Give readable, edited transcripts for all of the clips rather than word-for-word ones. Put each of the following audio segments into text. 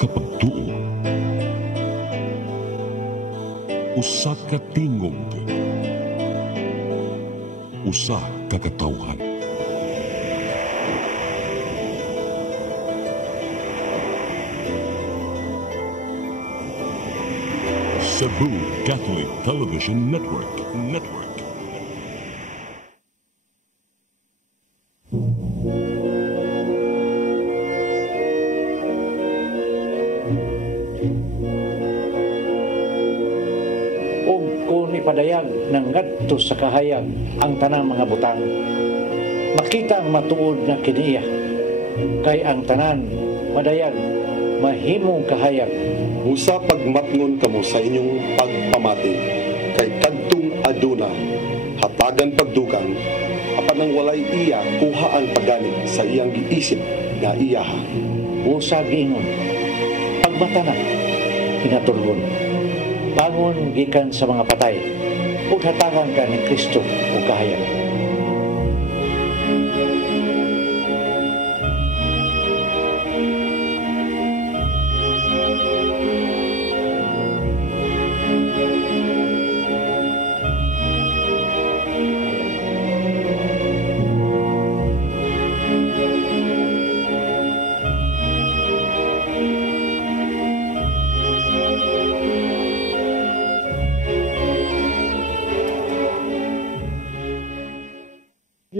kapagtuo, usa ka tingog, usa ka katawhan. Cebu Catholic Television Network. Kung ipadayag ng ngadto sa kahayag ang tanang mga butang, makita ang matuod na kiniya, kay ang tanan madayag mahimong kahayag. Usa pagmatngon kamo sa inyong pagpamati, kay kadtong aduna hatagan pagdugang, apan nang walay iya kuha ang pagganit sa iyang giisip nga iyaha. Usa giingon, pagmatana pinatulgon, bangon gikan sa mga patay, ug hatagan ka ni Kristo ug kahayag.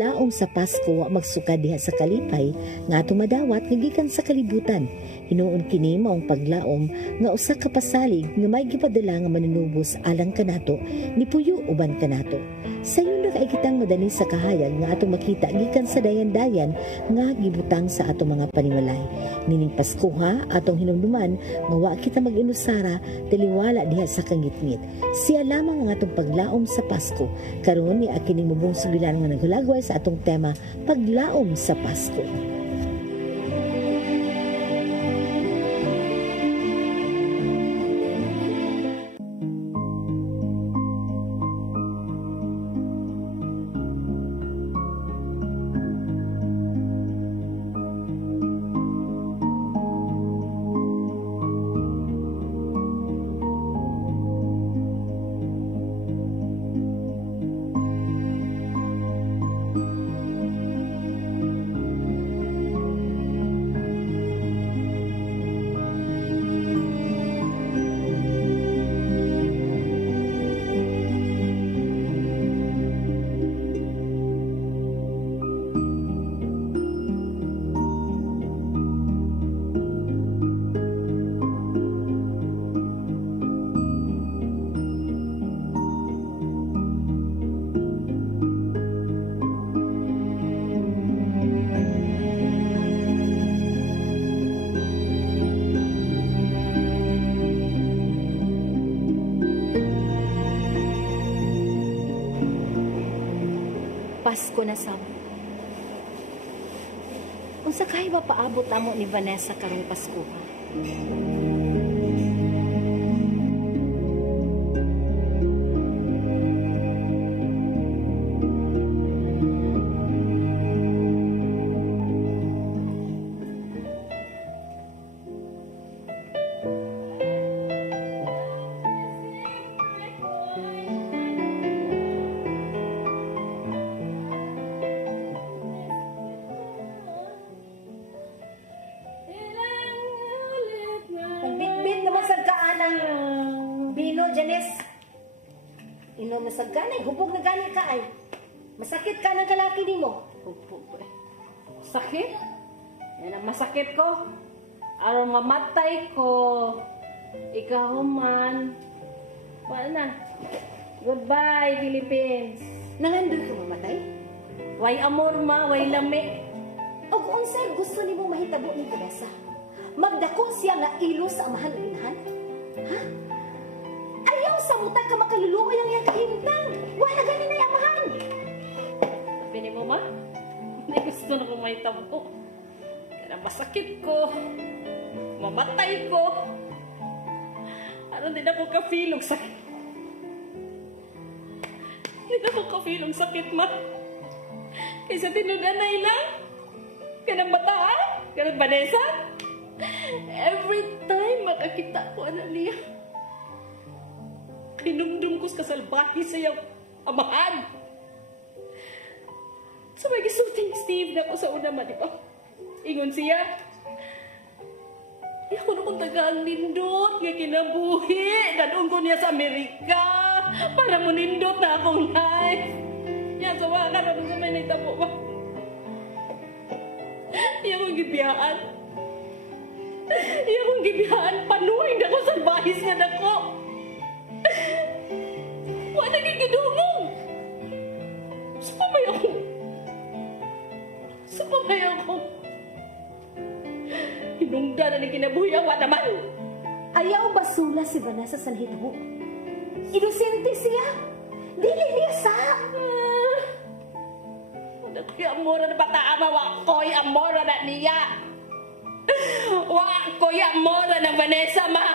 Laong sa Pasko wa magsukad diha sa kalipay nga atong madawat nga gikan sa kalibutan. Hinuon kini maong paglaom nga usa ka pasalig nga may gipadala nga manunubos alang kanato ni puyo uban kanato. Sayon na kay kitang madani sa kahayag nga atong makita gikan sa dayan-dayan nga gibutang sa atong mga panimalay. Nining Pasko ha atong hinumduman nga wa kita mag-inusara taliwala diha sa kangitngit. Siya lamang ang atong paglaom sa Pasko. Karon ni akining mubong sugilan nga naghulagway sa atong tema paglaom sa Pasko. Pasko na sab. Unsa kay ba paabot amo ni Vanessa karong Pasko? Ganay, hubog na gani ka ay. Masakit ka ng kalaki ni mo. Sakit? Yan ang masakit ko. Aron mamatay ko. Ikaw man. Wala na. Goodbye, Philippines. Nangandoy ka mamatay? Way amor ma, way lami. O kung sa'yo gusto ni mo mahitabo ni Vanessa, magdakon siya nga ilo sa amahan ng inahan? Ha? Ayaw sa muta ka makaluluoy ang iyang kahimtang. Wala ganin na yamahan. Sabi ni mo, ma? May gusto na kong may tabo. Kaya masakit ko. Mamatay ko. Ano din ako ka-feelong sakit. Hindi ako ka-feelong sakit, ma. Kaysa tinudan na ilang. Kanang bataan. Kanang Vanessa. Every time makakita ko ana niya, kinumdum ko sa kasalbahi sa iyang amahan. Sa may gisulting Steve na ko sa una man, di ba? Ingon siya, ako na kong tagang nindot nga kinabuhi. Dadong ko niya sa Amerika para mo nindot na akong life. Yan, sawa ka na sa may naitabo ba? Iya kong gibiyaan. Iya kong gibiyaan. Panuhin na ko sa bahis nga na ko. Wala naging gidumong. Sumabay ako. Sumabay ako. Hinungda na ni kinabuhiawa naman. Ayaw basula si Vanessa sa hitabo. Inosente siya. Dili niya sa... Wala ko'y amora na bataama. Wako'y amora na niya. Wako'y amora ng Vanessa, ma.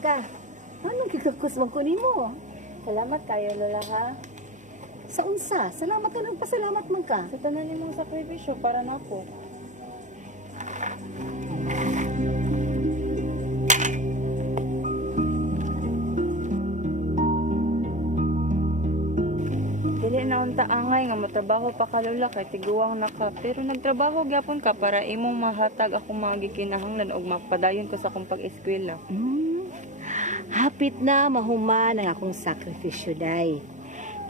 Ka. Anong kikakus man ko nimo? Salamat kayo, Lola, ha? Sa unsa? Salamat ka ng pasalamat man ka. Sa tanan nimong sakripisyo para na ako. Dili na unta angay nga motrabaho pa ka, Lola, kay tiguwang na ka. Pero nagtrabaho gyapon ka para imong mahatag akong mga gikinahanglan og mapadayon ko sa akong pag-eskwela. Hapit na mahuman ang akong sakripisyo, day.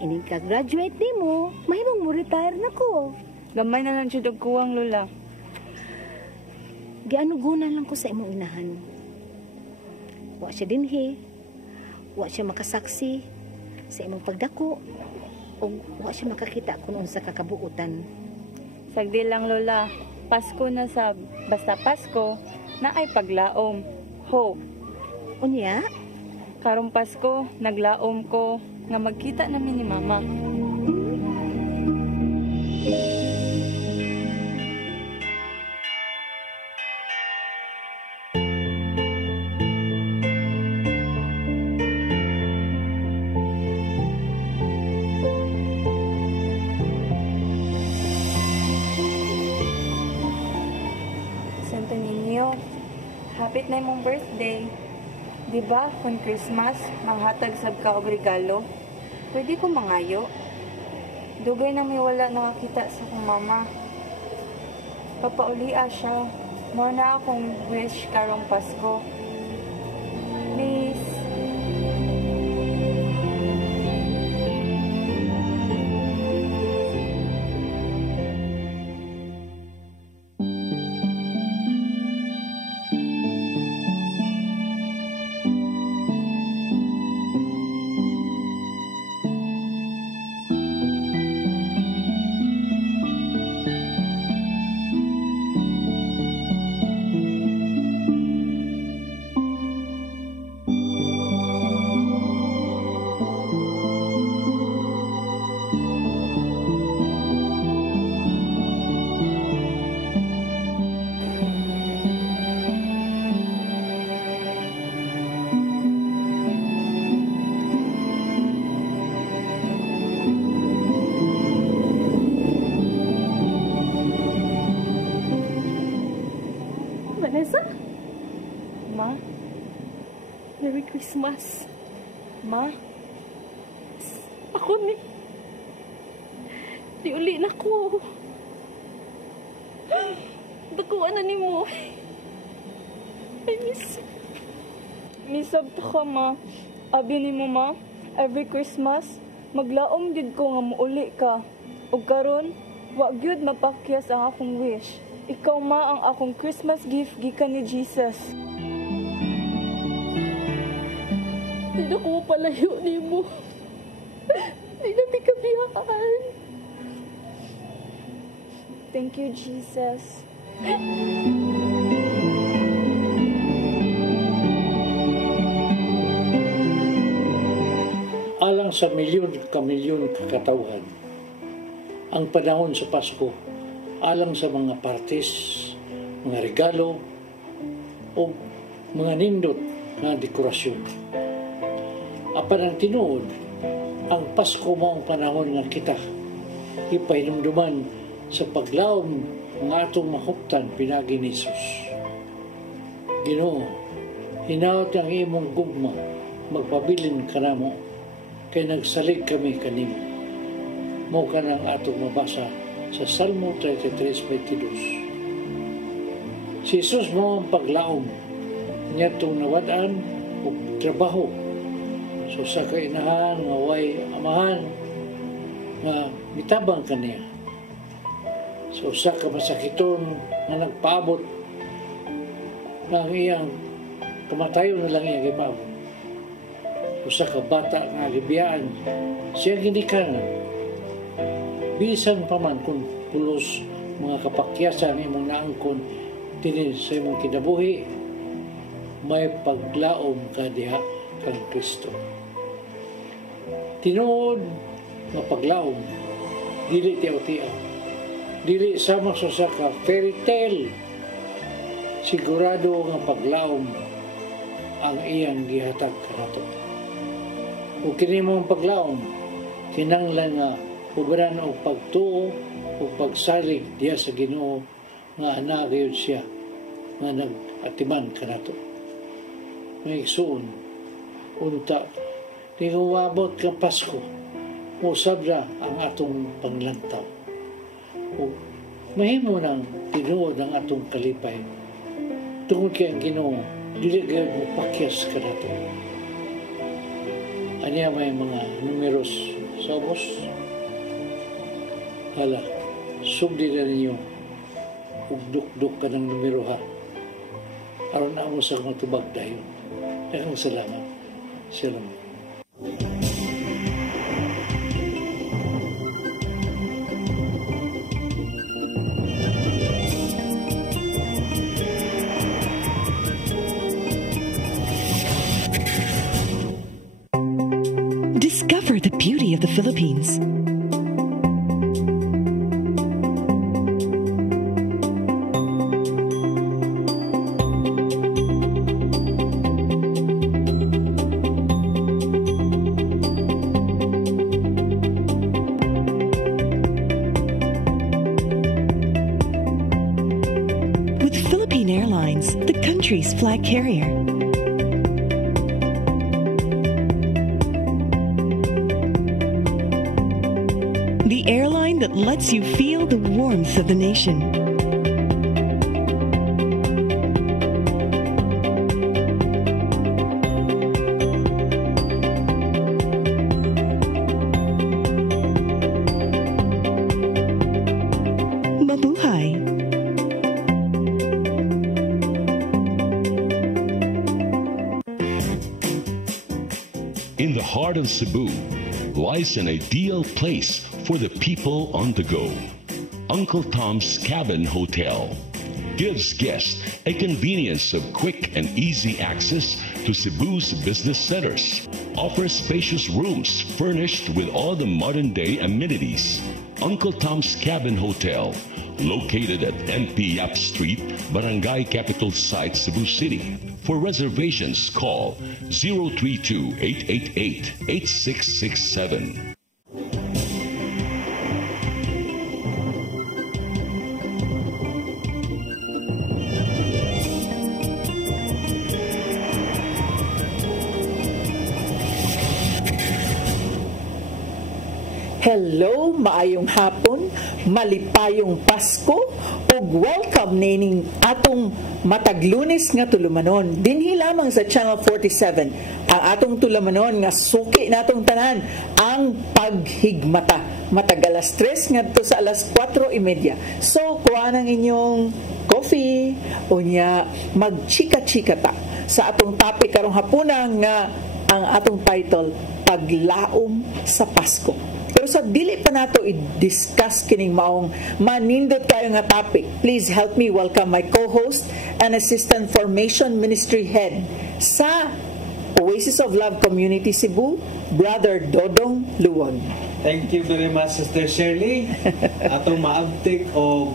Ining ka-graduate nimo, mahimong mo retire na ko. Gamay na lang jud og kuwang, Lola. Gianugunan lang ko sa imong inahan. Wa siya dinhi. Wa siya makasaksi sa imong pagdako. O wa siya makakita kung unsa ka kabuutan. Sagdi lang, Lola. Pasko na sab. Basta Pasko, na ay paglaom. Ho. Unya? Karong Pasko, naglaom ko nga magkita namin ni Mama. Santo Niño, hapit na imong birthday. Diba, kung Christmas, manghatag sab ka og regalo, pwede ko mangayo. Dugay na may wala nakakita sa akong mama. Papaulia siya. Mo na akong wish karong Pasko. Please. Vanessa? Ma? Merry Christmas. Ma? Ako ni... Di uli na ko. Bakuan na ni mo. I miss you. Nisabto ka, ma. Abi ni mo, ma, every Christmas, maglaom gid ko nga muuli ka. Ug karon, wa gyud mapakyas ang akong wish. Ikaw, ma, ang akong Christmas gift gikan ni Jesus. Di na ko palayo ni mo. Di na mi kabiyakan. Thank you, Jesus. Alang sa milyon kakatauhan, ang panahon sa Pasko, alang sa mga parties, mga regalo, o mga nindot na dekorasyon. Apan ang tinuod, ang Pasko mo ang panahon nga kita ipahinumduman sa paglaom ng atong mahuptan pinagi ni Jesus. Ginoo, hinaot ang imong gugma, magpabilin ka na mo, kay nagsalig kami kanimo. Mo ka nang atong mabasa sa Salmo 33:22. Si Jesus mo ang paglaom, niya itong nawadaan o trabaho. So sa kainahan, nga way amahan, nga mitabang kaniya. So sa kamasakiton nga nagpaabot ng iyang kamatayon na lang iyang ipaabot. Usa ka bata nga gibiyaan siya ginikanan. Bisan pa man kung pulos mga kapakyasan imong naangkon dinhi sa imong kinabuhi, may paglaom ka diha kang Kristo. Tinuod nga paglaom, dili tiaw-tiaw, dili sama sa ka fairy tale. Sigurado nga paglaom ang iyang gihatag kanato. O kini mong paglaom, kinanglan nga ubaran o pagtuo o pagsalig diya sa Ginoo nga anak yun siya nga nag-atiman kanato. May igsuon, unta, di umabot ka Pasko, usab na ang atong panglantaw. O mahimo nang tinuod ang atong kalipay. Tungod kay ang Ginoo, dili gayud mo pakyas kanato. Anya may mga numeros sa ubos. Hala, sugdi na ninyo, ugduk-duk ka ng numero ha. Aron na mo sa matubag dayon. Daghang salamat. Shalom. Discover the beauty of the Philippines. With Philippine Airlines, the country's flag carrier. The airline that lets you feel the warmth of the nation. Mabuhay! In the heart of Cebu lies an ideal place for the people on the go. Uncle Tom's Cabin Hotel gives guests a convenience of quick and easy access to Cebu's business centers. Offers spacious rooms furnished with all the modern-day amenities. Uncle Tom's Cabin Hotel, located at MP Yap Street, Barangay Capital Site, Cebu City. For reservations, call 032-888-8667. Hello, maayong hapon, malipayong Pasko, ug welcome nining atong matag Lunes nga tulumanon. Dinhi lamang sa Channel 47 ang atong tulumanon nga suki natong tanan ang paghigmata. Matag alas 3 ngadto sa alas 4:30. So kuha ng inyong coffee unya magchika-chika ta sa atong topic karong hapuna nga ang atong title Paglaom sa Pasko. Pero sa dili pa nato i-discuss kining maong manindot kayo nga topic, please help me welcome my co-host and Assistant Formation Ministry Head sa Oasis of Love Community Cebu, Brother Dodong Luwag. Thank you very much, Sister Shirley. Atong maabtik o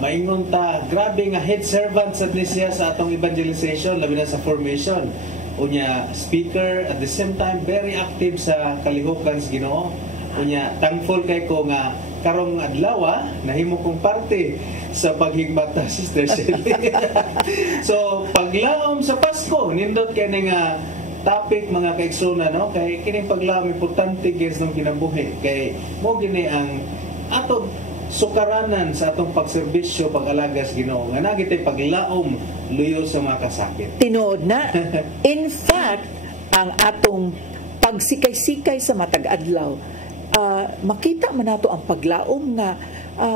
maingon ta, grabe nga head servant sa Iglesia sa atong evangelization, labi na sa formation. Unya, speaker, at the same time, very active sa kalihukan sa Ginoo. Unya, thankful kay ko nga karong adlaw nahimo kong parte sa paghigmata, Sister Shirley. So, paglaom sa Pasko, nindot kay nga topic mga kaigsuna, no? Kay kining paglaom importante gyud ng kinabuhi. Kay mo gini ang atong sukaranan sa atong pagserbisyo, pag-alaga sa Ginoo. Nga nagitay paglaom luyo sa mga kasakit. Tinuod na. In fact, ang atong pagsikay-sikay sa matag adlaw, makita man nato ang paglaom nga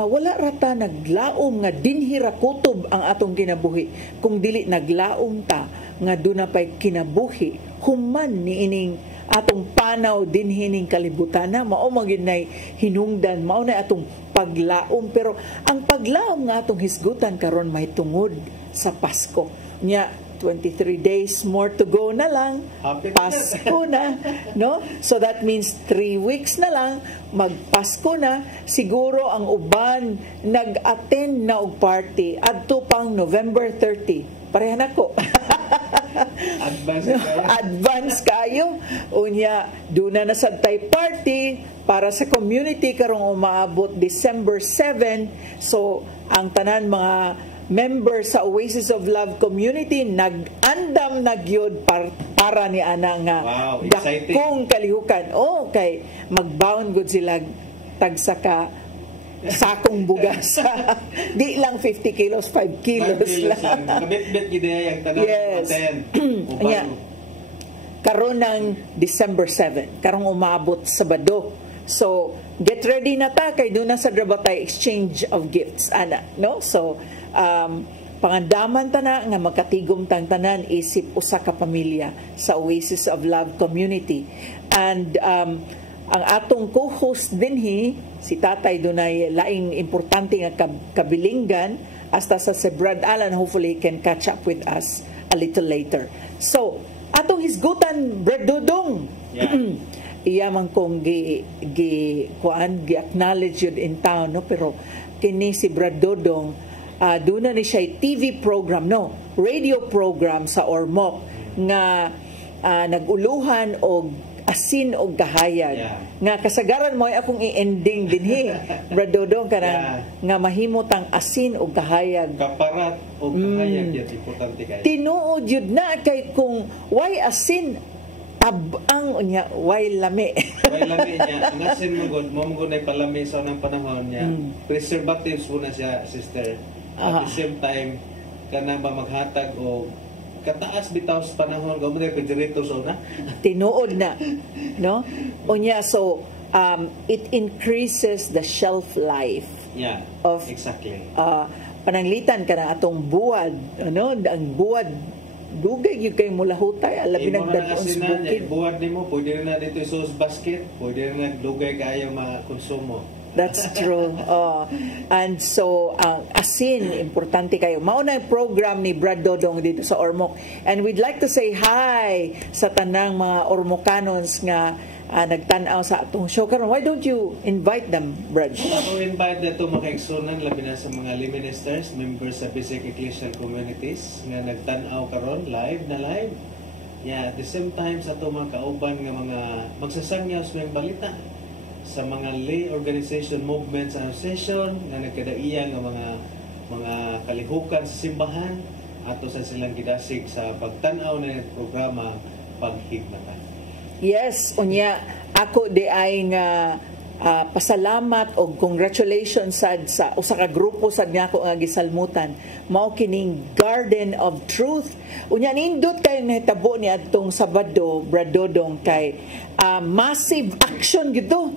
wala rata naglaom nga dinhira kutob ang atong kinabuhi kung dili naglaom ta nga duna pay kinabuhi human niining atong panaw dinhining kalibutan na mao maginay hinungdan mao na atong paglaom. Pero ang paglaom nga atong hisgutan karon may tungod sa Pasko nya. 23 days more to go na lang. Pasko na, no? So that means 3 weeks na lang, magpasko na. Siguro ang uban nag-attend na og party adto pang November 30. Parehan ako. Advance kayo. Unya, duna na sad tay party para sa community karong umaabot December 7. So, ang tanan mga members sa Oasis of Love Community nag-andam nagyod para ni ana nga dakong kalihukan. Kay magbound gud sila tagsa ka sakong bugas. Di lang 50 kilos, 5 kilos lang. Kabit-bit gid ang tanan. Yes. Karon ng December 7, karong umabot Sabado. So, get ready na ta kay doon na sa Drabatay exchange of gifts ana, no? So pangandaman ta na nga magkatigom tang tanan isip usa ka pamilya sa Oasis of Love Community. And ang atong co-host dinhi si Tatay dunay laing importante nga kabilinggan hasta sa si Brad Alan, hopefully he can catch up with us a little later. So atong hisgutan Brad Dodong. Iya man kong gi-acknowledge yun in town, no? Pero kini si Brad Dodong doon na ni siya TV program, no? Radio program sa Ormoc nga naguluhan og asin og kahayag. Nga kasagaran mo ay akong i-ending dinhi. Brad Dodong kanang nga mahimo tang asin og kahayag. Kaparat og kahayag yan importante kay. Tinuod yun na kay kung why asin tabang unya way lami. Way lami niya. Ang asin mo gud ay palami sa unang panahon niya. Preservatives muna siya, sister. At the same time kanang ba maghatag o kataas bitaw sa panahon gamo na refrigerators na. Tinuod na, no? Unya so it increases the shelf life. Yeah. Of exactly. Pananglitan ka na atong buwad, ano? Ang buwad dugay gyud kay mulahutay alabi nagdadon sa bukid. Buwad nimo pwede na dito sauce basket, pwede na dugay kaayo makonsumo. That's true. And so, asin, importante kayo. Mauna yung program ni Brad Dodong dito sa Ormoc. And we'd like to say hi sa tanang mga Ormocanons nga nagtanaw sa atong show karon. Why don't you invite them, Brad? Ako invite dito mga kaigsunan, labi na sa mga lay ministers, members sa basic ecclesial communities nga nagtanaw karon live. Yeah, at the same time sa ato mga kauban nga mga magsasangyaw sa mga balita sa mga lay organization, movements, association na nagkadaiya ng mga kalihukan sa simbahan ato sa silang gidasig sa pagtanaw ng programa Paghigmata. Yes, unya ako di ay nga pasalamat o congratulations sad sa usa ka grupo sad nga ako nga gisalmutan, mao kining Garden of Truth. Unya nindot kay nahitabo ni adtong Sabado, Bradodong, kay massive action gito.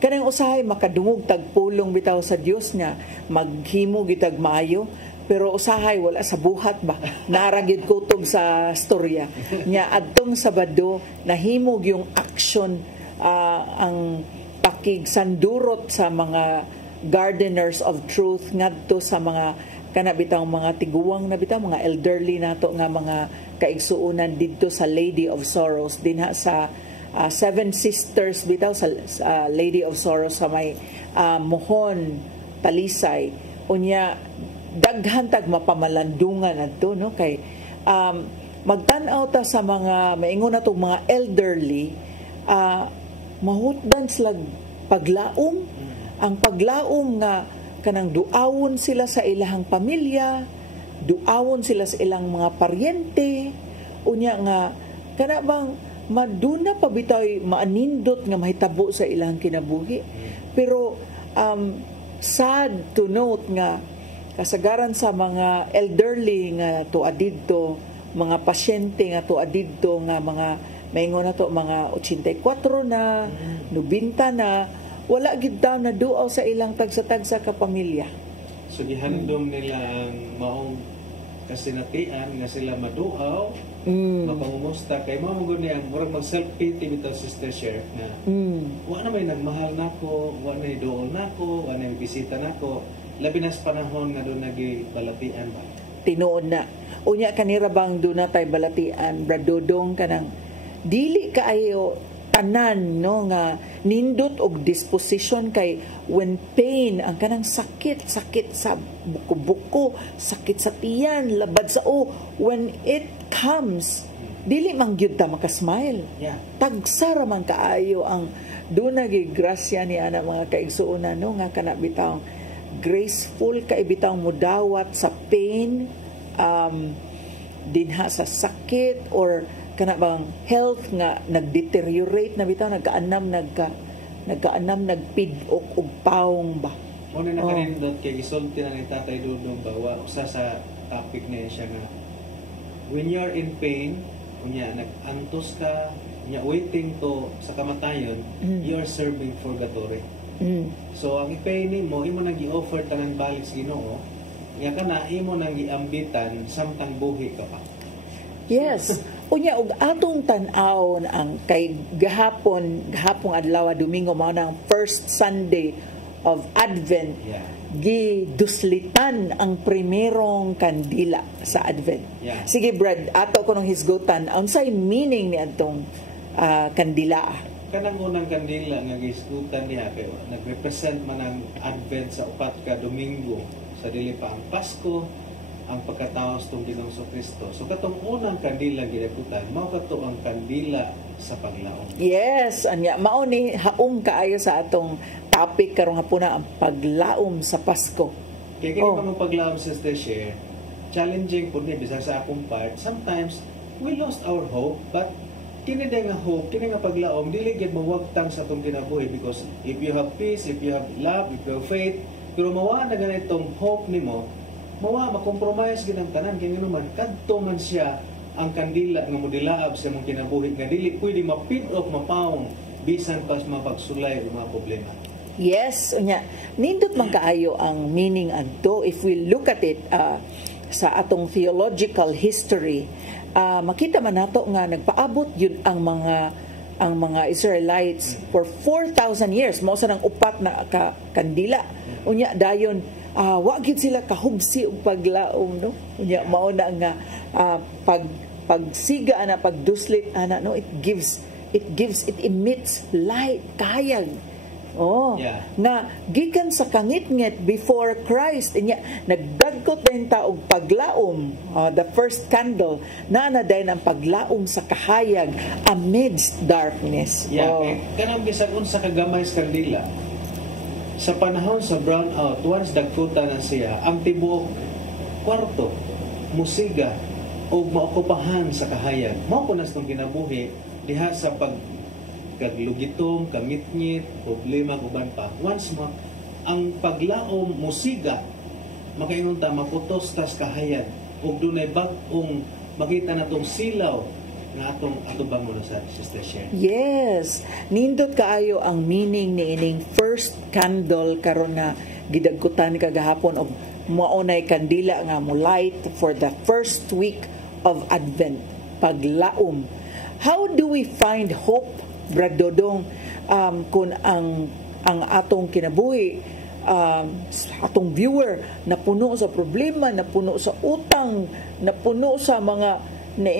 Kanang usahay makadungog tagpulong bitaw sa Dios nga maghimo gitag maayo, pero usahay wala sa buhat ba, naragid kutob sa storya nya adtong Sabado nahimog yung action, ang pakigsandurot sa mga gardeners of truth ngadto sa mga kana bitaw mga tiguwang na bitaw, mga elderly nato nga mga kaigsuonan didto sa Lady of Sorrows dinha sa Seven Sisters bitaw sa Lady of Sorrows sa may Mohon, Talisay. Unya daghan tag mapamalandungan adto, no, kay magtan-aw ta sa mga maingon natong mga elderly, mahutdan sila paglaom. Ang paglaom nga kanang duawon sila sa ilahang pamilya, duawon sila sa ilang mga paryente, unya nga kana bang maduna pa bitaw maanindot nga mahitabo sa ilang kinabuhi. Pero sad to note nga kasagaran sa mga elderly nga tuwa didto, mga pasyente nga tuwa didto nga mga maingon na to mga 84 na, 90 na, wala gid daw na duaw sa ilang tagsa-tagsa ka pamilya. So gihandom nila ang maong kasinatian nga sila maduaw, mapangumusta kay mao mo gud ang murag mag self pity bitaw Sister Sheriff na wa na may nagmahal nako, wa na duol nako, wa na bisita nako, labi na sa panahon nga do nagibalatian ba. Tinuod na. Unya kanira bang do na tay balatian, Bradodong, kanang dili kaayo tanan, no, nga nindot og disposition kay when pain, ang kanang sakit sa buko-buko, sakit sa tiyan, labad sa when it comes, dili man gyud ta makasmile. Tagsara man kaayo ang dunay grasya ni ana mga kaigsuonan, no, nga kana bitaw graceful kay bitaw mudawat sa pain, dinha sa sakit or kana bang health nga nagdeteriorate na bitaw, nagkaanam nagpidok og pawong ba. Mo na nakanindot kay gisulti na ni Tatay Dudong bawa usa sa topic niya siya nga when you're in pain, unya nagantos ka, unya waiting to sa kamatayon, you're serving purgatory. So ang pain nimo imo nang gi-offer tanan balik sa Ginoo, nga kana imo nang giambitan samtang buhi ka pa. Yes. Unya og atong tan-aw ang kay gahapong adlaw Domingo mao nang first Sunday of Advent. Giduslitan ang primerong kandila sa Advent. Sige Brad, ato ko nung hisgutan unsay meaning ni adtong kandila? Kanang unang kandila nga gisgutan niya kay nagrepresent man ang Advent sa upat ka Domingo sa dili pa ang Pasko, ang pagkataos tong Ginoong Kristo. So katong unang kandila gidaputan, mao kato ang kandila sa paglaom. Yes, anya mao ni haom kaayo sa atong topic karong hapuna, ang paglaom sa Pasko. Kaya kini mga paglaom sa share, challenging pud ni bisan sa akong part. Sometimes we lost our hope, but kini nga hope, kini nga paglaom dili gid mawagtang sa atong kinabuhi, because if you have peace, if you have love, if you have faith, pero mawa na ganitong hope nimo, mawa makompromise gid ang tanan kay man kadto man siya ang kandila nga modilaab sa mong kinabuhi nga dili pwede mapid-ok mapawong bisan pas mapagsulay o mga problema. Yes, unya nindot man kaayo ang meaning adto if we look at it sa atong theological history. Makita man nato nga nagpaabot yun ang mga Israelites for 4,000 years mao sa nang upat na kandila. Unya dayon wa gid sila kahubsi og paglaom, no, unya mao na nga pagsiga ana pagduslit ana, no, it emits light kayag nga gikan sa kangit-ngit before Christ. Inya nagdagkot din ta og paglaom, the first candle na din ang paglaom sa kahayag amidst darkness. Kanang bisag unsa ka gamay sa kandila sa panahon sa brownout, once dagkuta na siya, ang tibuok kwarto musiga o maokupahan sa kahayag. Mao kunas nung kinabuhi diha sa kag lugitom, kamit-ngit, problema kuban pa. Once ang paglaom musiga, makaingon ta maputos tas kahayag ug dunay bag-ong makita natong silaw nga atong atubang mo sa Sister Sher. Yes, nindot kaayo ang meaning ni ining first candle karon na gidagkutan kagahapon og maunay kandila nga mo light for the first week of Advent, paglaom. How do we find hope, Brad Dodong, kung ang atong kinabuhi, atong viewer na puno sa problema, na puno sa utang, na puno sa mga na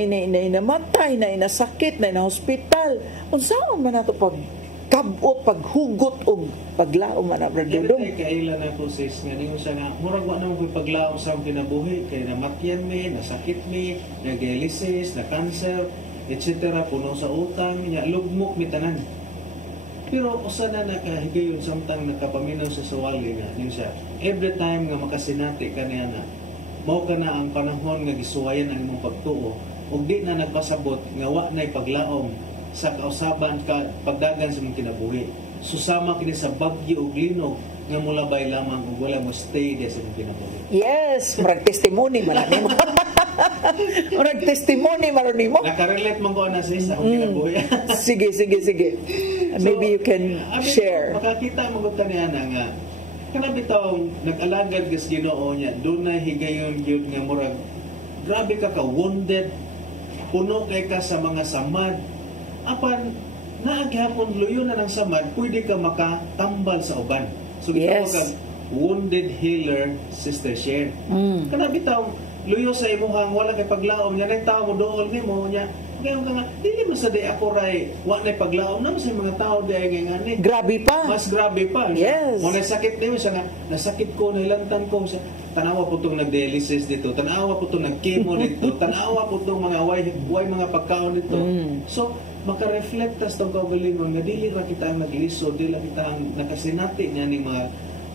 inamatay, na inasakit, na inahospital. Unsaon man nato pagkabot, paghugot o paglaom man na, Brad Dodong? Kaya kailan na process nga niyo siya nga murag wa naman ko'y paglaom sa akong kinabuhi kay namatyan mi, nasakit mi, na dialysis, na cancer, etc. puno sa utang, nya lugmok mi tanan. Pero usa na nakahigayon samtang nakapaminaw sa sawali nga niyo siya. Every time nga makasinati kaniya na mao ka na ang panahon nga gisuwayan ang imong pagtuo ug di na nagpasabot nga wa nay paglaom sa kausaban ka pagdagan sa imong kinabuhi. Susama kini sa bagyo ug linog nga mulabay lamang ug wala mo stay di sa imong kinabuhi. Yes, murag testimony man nimo. Murag testimony man nimo. Nakarelate man ko na sa akong kinabuhi. Sige. Maybe you can share. Makakita mo gud kaniya na nga kana bitaw nag-alagad gas Ginoo niya dunay higayon gyud nga murag grabe ka wounded, puno kay ka sa mga samad, apan naaghapon luyo na ng samad, pwede ka makatambal sa uban. So gitawag kag wounded healer, Sister Sher. Kana bitaw luyo sa imuhang wala kay paglaom nya nay tawo mo dool nimo nya. Kaya nga dili man sa day ako ray wa nay paglaom na sa mga tao day ngani. Grabe pa. Mas grabe pa. Yes. Mo sakit nimo siya nga nasakit ko nailantan ko sa tanawa po tong nag-dialysis dito, tanawa po tong nag-chemo dito, tanawa po tong mga way mga pagkaon dito. So maka-reflect tas tong kaugalingon nga dili ra kita ang nagliso, dili kita ang nakasinati niya ning mga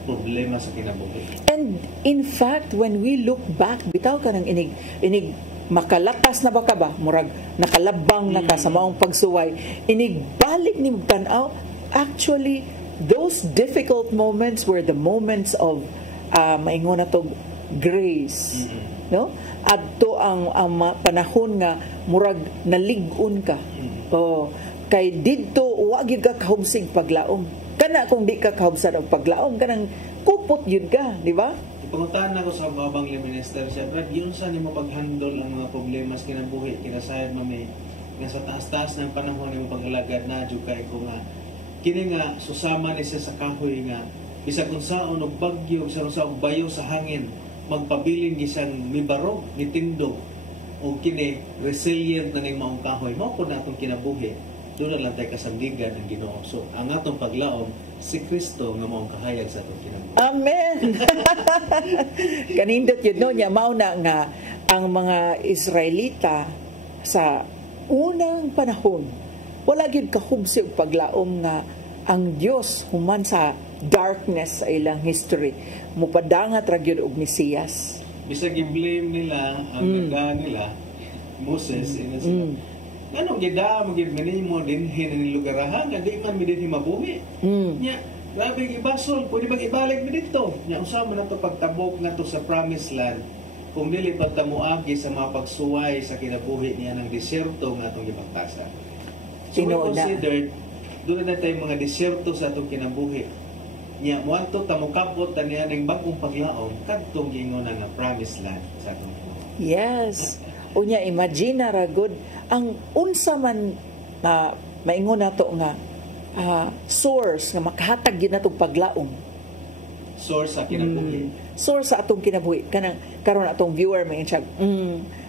problema sa kinabuhi. And in fact, when we look back, bitaw ka ng inig makalatas na ba ka ba? Murag nakalabang na ka sa maong pagsuway. Inigbalik ni magtanaw, actually, those difficult moments were the moments of maingon na to grace. No? At to ang panahon nga murag nalig-on ka. Kay didto wa gyud ka kahubsig paglaom. Kana kung di ka kahubsan og paglaom kanang kupot yun ka, di ba? Ipanguntahan ako sa babang minister siya, Brad, yun sa nimo pag-handle ang mga problema sa kinabuhi, kinasayad mami, nga sa taas-taas ng panahon nimo pag-alagad na dyo kay ko nga, kini nga, susama ni siya sa kahoy nga, isa kung saan og bagyo, isa kung saan og bayo sa hangin, magpabilin gisang mibarog, nitindog, o kini, resilient na ning maong kahoy, mao po na itong kinabuhi, doon na lang tayo kasamdigan ng Ginoo. So, ang atong paglaom, si Kristo nga maong kahayag sa atong kinabuhi. Amen! Kanindot yun no, niya mao na nga ang mga Israelita sa unang panahon, wala gyud kahubsi og paglaom nga ang Dios human sa darkness sa ilang history, mupadangat ra gyud og Mesiyas. Bisag i-blame nila ang gaga nila, Moses, ano gida magid manimo dinhi ni lugarahan nga di man mi dinhi mabuhi. Nya grabe gibasol, pwede bang ibalik mi dito? Nya usa man nato pagtabok nato sa promised land. Kung dili pa ta moagi sa mga pagsuway sa kinabuhi niya ng disyerto nga atong gibangtasan. So we considered doon na tayo mga disyerto sa atong kinabuhi. Nya moadto ta mokapot ta niya ning bag-ong paglaom kadtong gingon nga promised land sa atong. Yes. Unya imagine ra good ang unsa man maingon nato nga source nga makahatag gyud natong paglaom. Source sa kinabuhi. Source sa atong kinabuhi kanang karon atong viewer may siya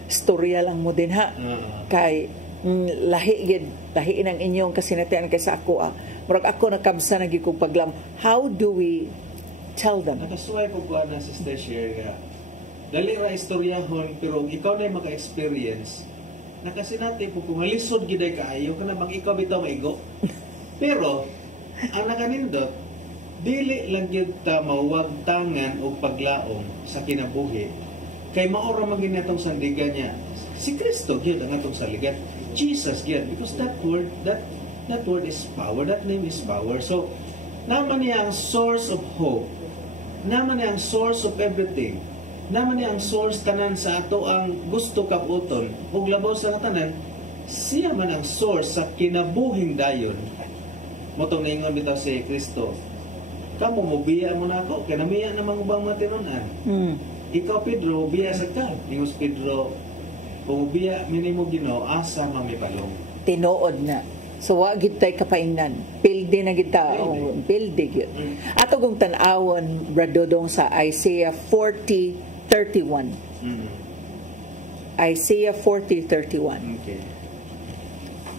storya lang mo din ha. Kay lahi nang inyong kasinatian kay sa ako murag ako nakabsa na gyud kog paglaom. How do we tell them? Nakasuway ko na Sister Sher nga dali ra istoryahon pero ikaw na maka-experience nakasinati po kung malisod giday kaayo kana bang ikaw bitaw maigo. Pero ang nakanindot dili lang gyud ta mawag tangan og paglaom sa kinabuhi kay maora man gyud natong sandigan niya si Kristo gyud ang atong saligan, Jesus gyud, because that word, that That word is power. That name is power. So, naman niya ang source of hope. Naman niya ang source of everything. Naman niya ang source tanan sa ato ang gusto kaputon. Ug labaw sa tanan, siya man ang source sa kinabuhing dayon. Motong naingon bitaw si Kristo. Kamo mo biya mo na ako, kaya namiya namang ubang mga tinunan. Ikaw, Pedro, biya sa ka. Ingos Pedro, kung biya minimo Ginoo, asa mamipalong. Tinuod na. So, wa gid tay kapaingnan. Pilde na gid ta. Pilde gyud. Ato gong tan-awon bradodong sa Isaiah 40:31. Isaiah 40:31. Okay.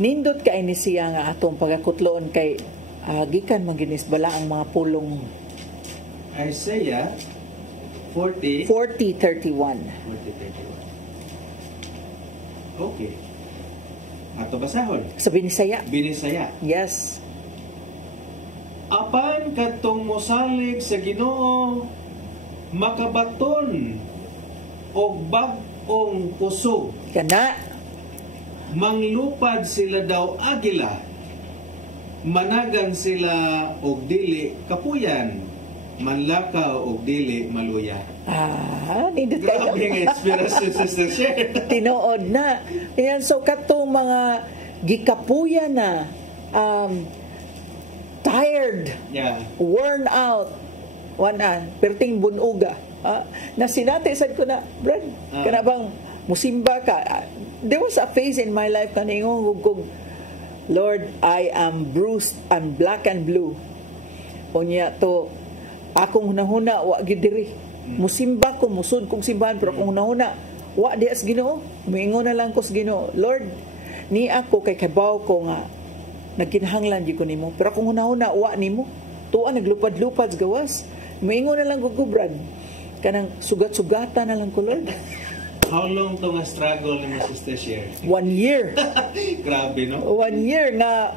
Nindot kay ni siya nga atong pagakutloon kay gikan maginis bala ang mga pulong. Isaiah 40:31. 40:31. Okay. Ato basahon. Sa Binisaya. Binisaya. Yes. Apan kadtong mosalig sa Ginoo makabaton og bag-ong puso. Kana Manglupad sila daw agila. Managan sila og dili kapuyan. Manlakaw og dili maluya. Nindot Grabe kayo. nga inspirasyon, Sister Sher. Tinuod na. Ayan, so katong mga gikapuyan na, tired, Yeah. worn out, perting bunuga. Na sinati sad ko na, Brad, kana bang musimba ka? There was a phase in my life kaningong kung, Lord, I am bruised, I'm black and blue. Unya to, akong hunahuna, wa gidiri. Musimba ko, musud kong simbahan, pero kung hunahuna, wa di as Ginoo. Miingon na lang ko sa Ginoo, Lord, ni ako kay kabaw ko nga, nagkinahanglan di ko nimo. Pero kung hunahuna, wa nimo. Tuwa, naglupad-lupad gawas. Miingon na lang ko, Brad. Kanang sugat-sugata na lang ko, Lord. How long to nga struggle ni mo, Sister Sher? 1 year. Grabe, no? 1 year nga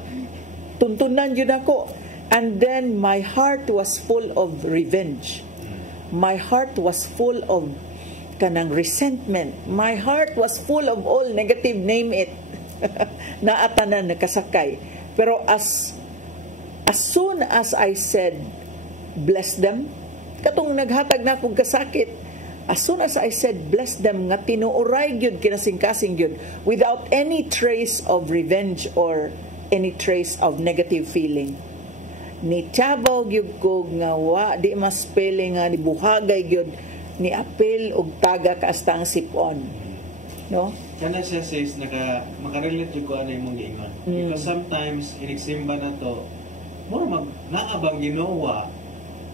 tuntunan yun ako. And then my heart was full of revenge. My heart was full of kanang resentment. My heart was full of all negative, name it. Naatanan, nakasakay. Pero as soon as I said, bless them, katong naghatag na akong kasakit, as soon as I said, bless them, nga tinuoray gyud kinasing-kasing gyud, without any trace of revenge or any trace of negative feeling. Ni tiyabaw gyud ko nga wa di mas pele nga ni buhagay gyud ni apel og taga kaastang sipon. No? Kana siya says makarelate ko ano yung mong giingon. Because sometimes inigsimba na to, mura naabang ginawa,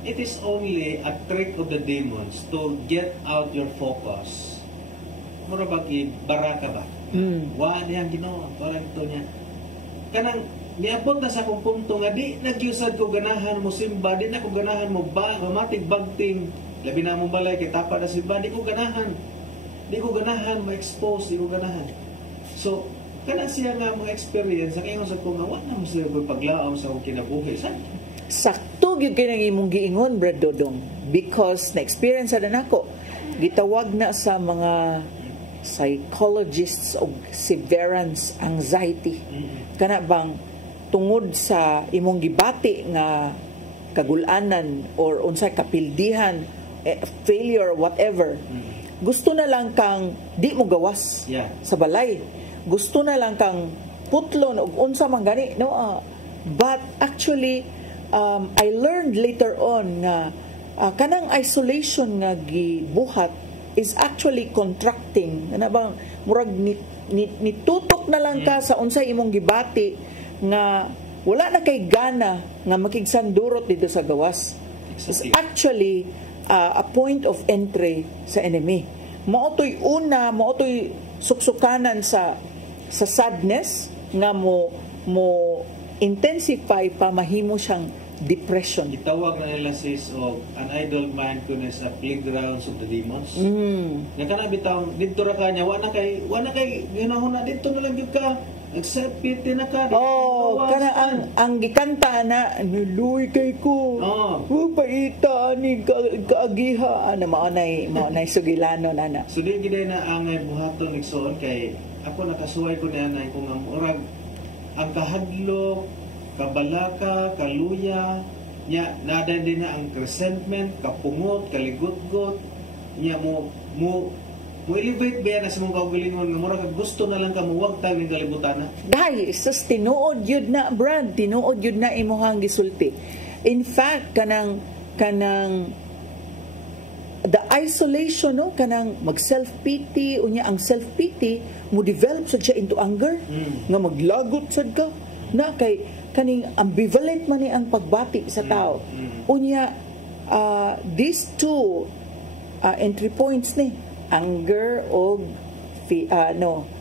it is only a trick of the demons to get out your focus. Mura ba baraka ba? Wa niyang ginawa. Parang ito niya. Kanang niabot na sa akong punto nga di nagyusad ko ganahan mo simba, di na ko ganahan mo mamatig bagting, labi na mong balay kay tapa na simba, di ko ganahan ma-expose, di ko ganahan. So kana siya nga mga experience sa kayo sa ko nga wa na mo sila paglaom sa akong kinabuhi. Sakto gyud kay nang imong giingon, Brad Dodong, because na experience na nako gitawag na sa mga psychologists og severance anxiety. Kana bang tungod sa imong gibati nga kagulanan or unsay kapildihan, failure, whatever, gusto na lang kang di mo gawas sa balay. Gusto na lang kang putlon og unsa man gani, no? But actually, I learned later on nga kanang isolation nga gibuhat is actually contracting. Ano bang murag nitutok na lang ka sa unsay imong gibati nga wala na kay gana nga makigsandurot dito sa gawas. It's actually a point of entry sa enemy. Maotoy suksukanan sa sadness nga mo intensify pa, mahimo siyang depression. Itawag na nila sis o an idle mind kunis a playgrounds of the demons. Nga kana bitaw didto ra kanya wa na kay ginahuna didto na lang gyud ka. Accept na ka. Kana ang gikanta na luy kay ko. Paita ni kaagiha na maunay sugilano na. So di giday na angay buhaton igsoon kay ako nakasuway ko na kung ang murag ang kahadlok, kabalaka, kaluya, nya nada din na ang resentment, kapungot, kaligutgot, nya mo elevate ba na sa mong kaugalingon nga mura kag gusto na lang ka muwagtag ning kalibutan na. Dahil sus tinuod yun na, Brad, tinuod yun na imuhang gisulti. In fact, kanang the isolation, no, kanang mag self-pity, unya ang self-pity mo develop sad siya into anger, nga maglagot sad ka na kay kaning ambivalent man ni ang pagbati sa tao. Unya these two entry points ni anger o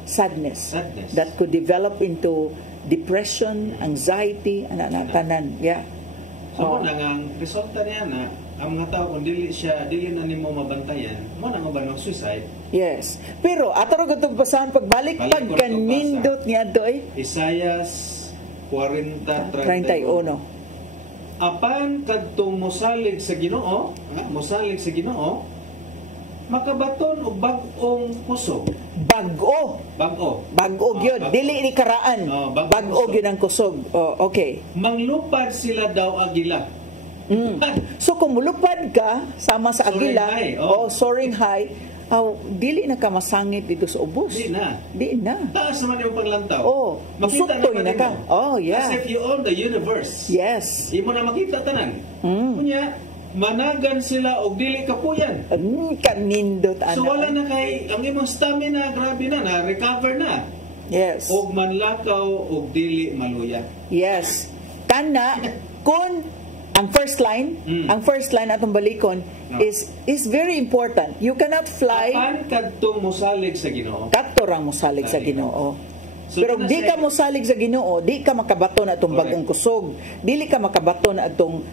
sadness that could develop into depression, anxiety, tanan. Yeah. So ang resulta niya na ang mga tao kung dili na nimo mabantayan, mo na ba ng suicide? Yes. Pero ato ra gud basahan pagbalik kanindot niya doy. Isaias 40:31. Apan kadtong mosalig sa Ginoo, makabaton og bag-ong kusog. Bag-o gyud, dili ni karaan. Bag-o gyud ang kusog. Okay. Manglupad sila daw agila. So kung mulupad ka sama sa agila, soaring high, dili na ka masangit dito sa ubos. Di na. Taas naman yung paglantaw. Makita na ka. Yeah. As if you own the universe. Yes. Imo na makita tanan. Kunya, managan sila og dili kapuyan. Kanindot ana. So wala na kay ang imong stamina grabe na recover na. Yes. Og manlakaw og dili maluya. Yes. Kana kun ang first line atong balikon is very important. You cannot fly. Apan kadtong mosalig sa Ginoo. Kadto rang mosalig sa Ginoo. So, pero di ka mosalig sa Ginoo, di ka makabato na atong bagong kusog. Dili ka makabato na atong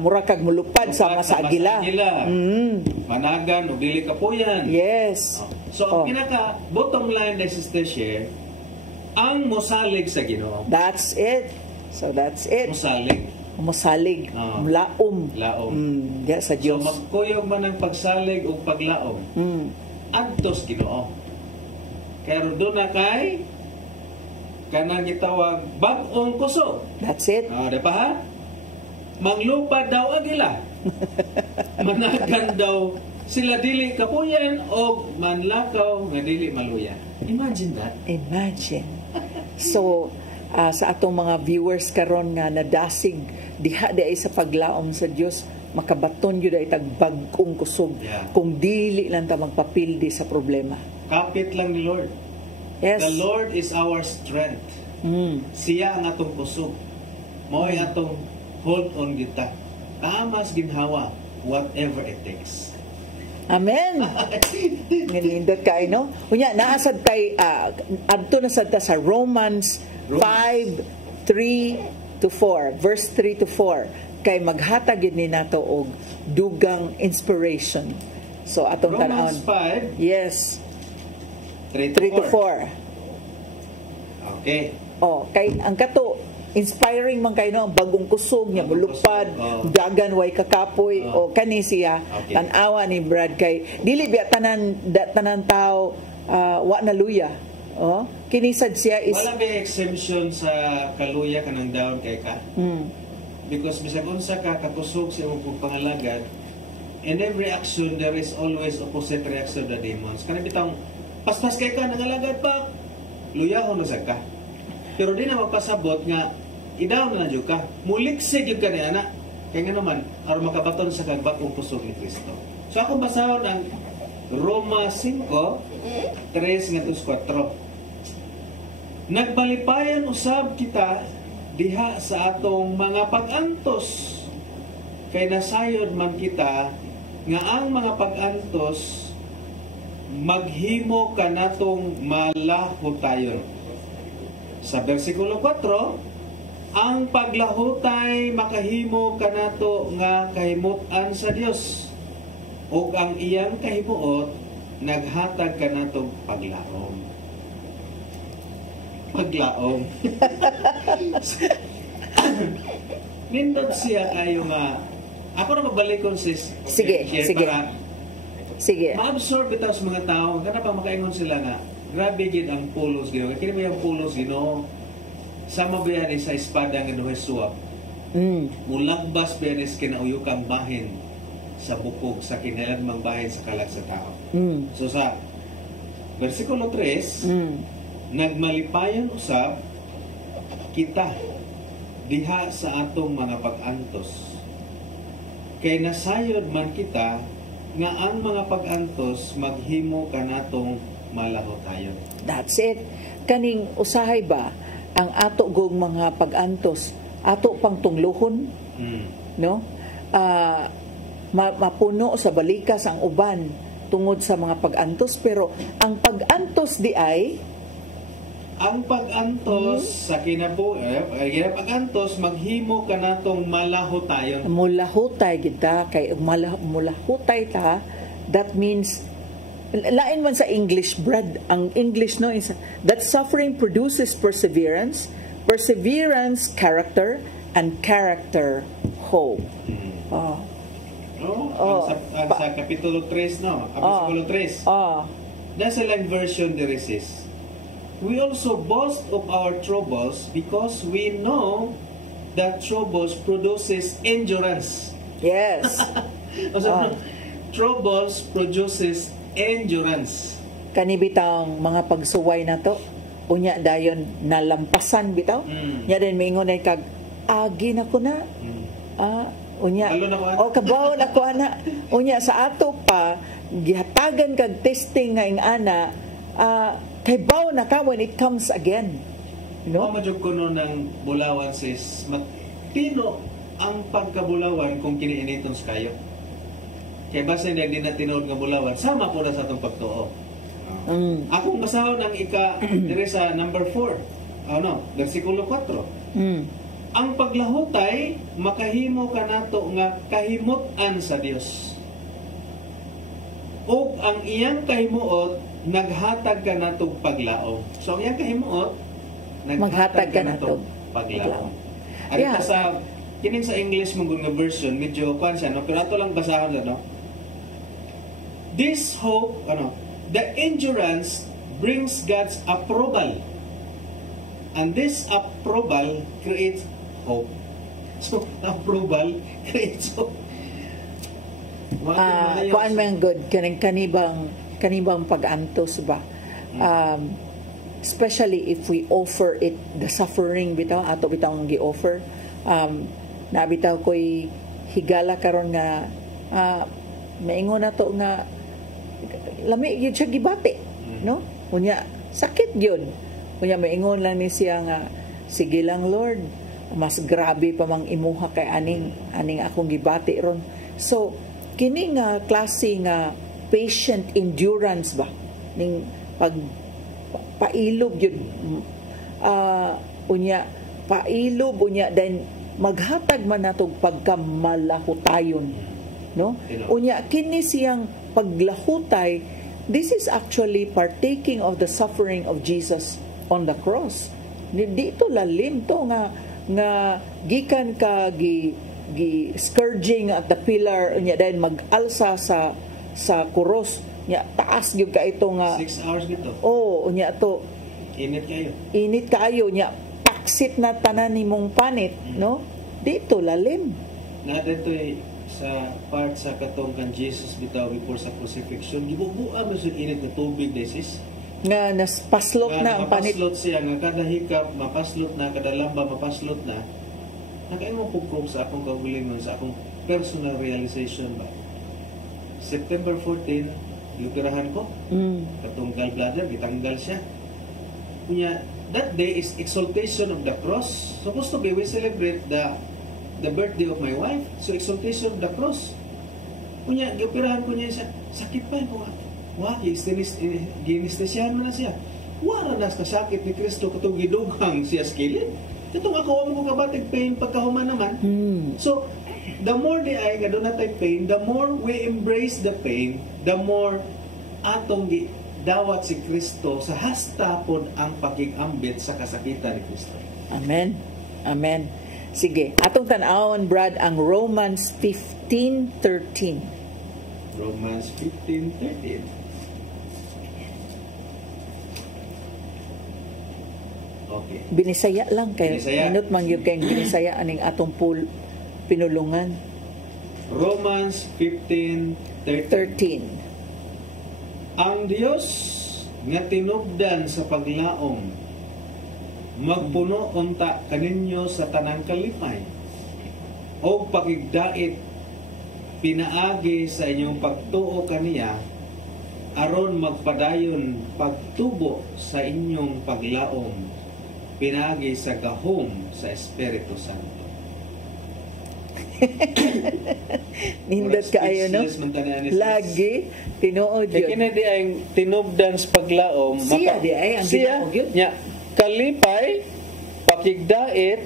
murakag mulupad sama sa agila. Managan o dili kapuyan. Yes. So ang pinaka bottom line na Sister Share, ang mosalig sa Ginoo. That's it. So that's it. Mosalig. Laom. Sa Dios. So magkuyog man ang pagsalig o paglaom. Adtos Ginoo. Kaya doon na kay kanang gitawag bag-ong kusog. That's it. Di ba ha? Manglupad daw agila. Managan daw sila dili kapuyan o manlakaw nga dili maluya. Imagine that. Imagine. So, sa atong mga viewers karon nga nadasig diha di ay sa paglaom sa Dios, makabaton yun ay tagbag-ong kusog. Kung dili lang ta magpapildi sa problema. Kapit lang ni Lord. Yes. The Lord is our strength. Siya ang atong kusog. Mo'y atong hold on kita. Tamas ginhawa, whatever it takes. Amen. Ngalindot kay no. Unya naasad kay adto na sad ta sa Romans 5:3-4, verse 3-4. Kay maghatag gid ni nato og dugang inspiration. So atong Romans tan-awon. 5. Yes. 3-4. Okay. Kay ang kato inspiring man kay no ang bagong kusog niya mulupad, dagan way kakapoy kani siya tan-awa ni Brad kay dili biya tanan tao wa na luya. Kinisad siya is wala ba exemption sa kaluya kanang down kay ka? Because bisag unsa ka kakusog sa imong pangalagad, in every action there is always opposite reaction of the demons. Kana bitang paspas kay ka nangalagad pa, luyahon na sad ka. Pero di na magpasabot nga i-down na jud ka. Muliksig jud ka ni ana. Kaya nga naman aron makabaton sa kagbag-ong kusog ni Kristo. So akong basahon ang Roma 5:3-4. Nagbalipayan usab kita diha sa atong mga pag-antos. Kay nasayod man kita nga ang mga pag-antos maghimo kanatong malahutayon. Sa versikulo 4, ang paglahutay makahimo kanato nga kahimutan sa Dios, ug ang iyang kahimuot naghatag kanatong paglaom. Nindot siya kayo nga ako na mabalikon sis. Sige. Ma-absorb bitaw sa mga tao kana pa makaingon sila nga grabe gid ang pulos Ginoo. Kini may ang pulos Ginoo. sama ba yan sa espada nga duhay suwap? Mulagbas ba yan kinauyukang bahin sa bukog sa kinailanmang bahin sa kalag sa tao. So sa versikulo 3, nagmalipayon usab kita diha sa atong mga pag-antos. Kay nasayod man kita nga ang mga pag-antos maghimo kanatong malahotayon. That's it. Kaning usahay ba ang ato gong mga pag-antos, ato pang tunglohon, no? Mapuno sa balikas ang uban tungod sa mga pag-antos, pero ang pag-antos di ay ang pag-antos sa pag-antos maghimo kanatong malahotayon. Mulahutay kita kay mulahutay ta, that means lain man sa English, Brad, ang English no is that suffering produces perseverance, perseverance character, and character hope. Sa kapitulo 3 no, kapitulo 3. Nasa lang version there is. We also boast of our troubles because we know that troubles produces endurance. Yes. Troubles produces endurance. Kani bitang mga pagsuway na to, unya dayon nalampasan bitaw. Nya din mingon ay kag agi na ko na. Unya kabaw na ko ana. Unya sa ato pa gihatagan kag testing nga ing ana, kay baw na ka when it comes again. No? Madyog ko no ng bulawan sis, matino ang pagkabulawan kung kiniinitong kayo. Kaya basta na din na tinood nga bulawan, sama po na sa itong pagtuo. Akong basaw ng dire sa number 4, versikulo 4. Ang paglahutay, makahimo ka nato nga kahimutan sa Dios. O ang iyang kahimuot, naghatag ka natong paglaom. So, ang iyang kahimuot, naghatag ka natong paglaom. At sa, kining sa English mong nga version, medyo kwan siya, no? Pero ato lang basahon na, no? This hope, the endurance brings God's approval. And this approval creates hope. So, approval creates hope. Kuan man good, kanibang pag-antos ba? Especially if we offer it, the suffering bitaw, ato bitaw ang gi-offer. Nabitaw ko'y higala karon nga, maingon na to nga, lami yun siya gibati, no? Unya, sakit yun. Unya, maingon lang ni siya nga, sige lang Lord, mas grabe pa mang imuha kay aning akong gibati ron. So, kini nga klase nga patient endurance ba ning pailog yun, unya pailog unya then maghatag man natog pagkamalahutayon, no? Unya kini siyang paglahutay, this is actually partaking of the suffering of Jesus on the cross. Dito lalim to nga gikan ka gi scourging at the pillar unya then mag-alsa sa kuros nya taas gyud ka ito nga 6 hours dito. Unya to init kayo nya taksit na tanan nimong panit, no? Dito lalim na dito sa part sa katong kan Jesus bitaw before sa crucifixion gibubuha man sa init na tubig desis nga naspaslot na ang panit. Mapaslot siya nga kada hikap mapaslot na, kada lamba mapaslot na. Nakaingon ko sa akong kaugalingon, sa akong personal realization ba. September 14, ioperahan ko. Katong gallbladder, gitanggal siya. Kunya, that day is exaltation of the cross. Supposed to be, we celebrate the birthday of my wife. So, exaltation of the cross. Kunya, ioperahan ko niya siya. Sakit pa ko. Ginistasyahan mo na siya. Wala na kasakit ni Kristo katong gidughang siya skilid. Itong ako mo kabatig pain pagkahuman naman. So, the more di ay nga doon natay pain, the more we embrace the pain, the more atong dawat si Kristo sa hastapon ang pagigambit sa kasakitan ni Kristo. Amen. Amen. Sige, atong tan-awon Brad ang Romans 15:13. Romans 15:13. Okay. Binisaya lang kay Binisaya. inot man gyud kay binisaya aning atong pinulungan. Romans 15:13. 13. Ang Dios nga tinubdan sa paglaom magpuno unta kaninyo sa tanang kalipay o pakigdait pinaagi sa inyong pagtuo kaniya aron magpadayon pagtubo sa inyong paglaom pinaagi sa gahom sa Espiritu Santo. Nindot kaayo no? Lagi tinuod Kaya yun. kini di ay tinubdan sa paglaom. Siya di ay ang siya tinuod yun. nya kalipay, pakigdait,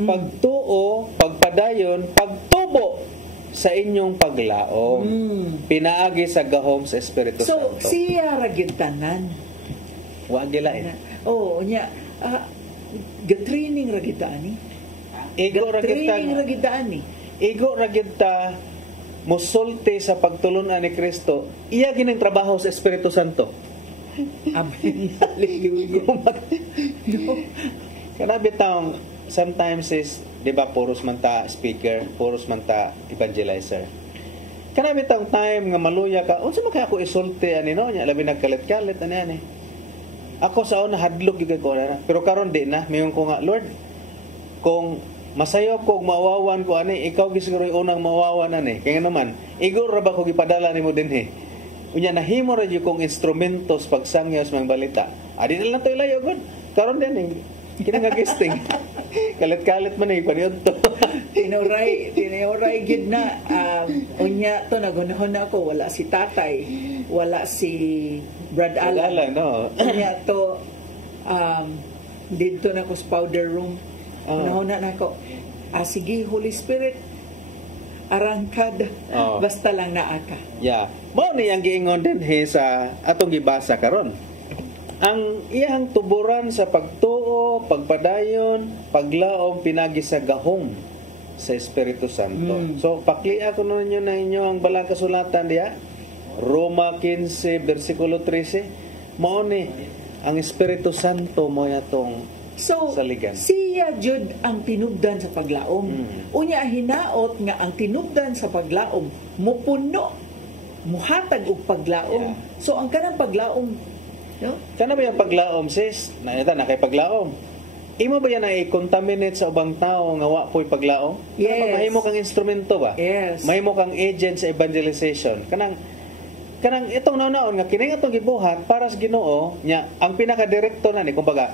pagtuo, pagpadayon, pagtubo sa inyong paglaom. Pinaagi sa gahom sa Espiritu So Santo. siya ra gyud tanan. Wa gilain. Oh, nya ga-training ra gyud ta ani. Igo ra Training ra kita. gyud ta ani. Igo ra gyud ta mosulti sa pagtulunan ni Kristo. Iya gining trabaho sa Espiritu Santo. Amen. Hallelujah. No. Kanabi taong sometimes is, di ba, puros man ta speaker, puros man ta evangelizer. Kanabi taong time nga maluya ka, unsa man kaya ako isulti ani no, nya labi nagkalit-kalit ani. Ako sa una hadlok gyud ko na, pero karon di na, mayon ko nga, Lord, kung masayo ko mawawan ko ani, ikaw gisiguro yung unang mawawan ani. Kaya naman, igor ra ba ko gipadala nimo dinhi? Unya nahimo ra gyud kong instrumentos pagsangyos mga balita. Adi na lang to ilayo gud. Karon din eh. Kini nga guesting. Kalit-kalit man eh paniudto. tinuray gid na unya to nagunahon na ako, wala si tatay, wala si Brad Alan. No. Unya to dito na ko sa powder room. Unahon na ako. Sige, Holy Spirit, arangkad. Basta lang naa ka. Yeah. Mao ni ang giingon din sa atong gibasa karon. Ang iyang tuburan sa pagtuo, pagpadayon, paglaom pinagi sa gahom sa Espiritu Santo. So paklia ko ninyo na inyo ang balang kasulatan diha. Roma 15 versikulo 13. Mao ni ang Espiritu Santo mo yatong saligan. Siya jud ang tinubdan sa paglaom. Unya hinaot nga ang tinubdan sa paglaom mupuno, muhatag og paglaom. So ang kanang paglaom, no? Kana ba yung paglaom sis? Na kay paglaom. Imo ba yan ay contaminate sa ubang tao nga wa po'y paglaom? Yes. Kana ba mahimo kang instrumento ba? Yes. Mahimo kang agent sa evangelization. Kanang itong naon nga kining atong gibuhat para sa Ginoo nya ang pinaka-direktor na ni kumbaga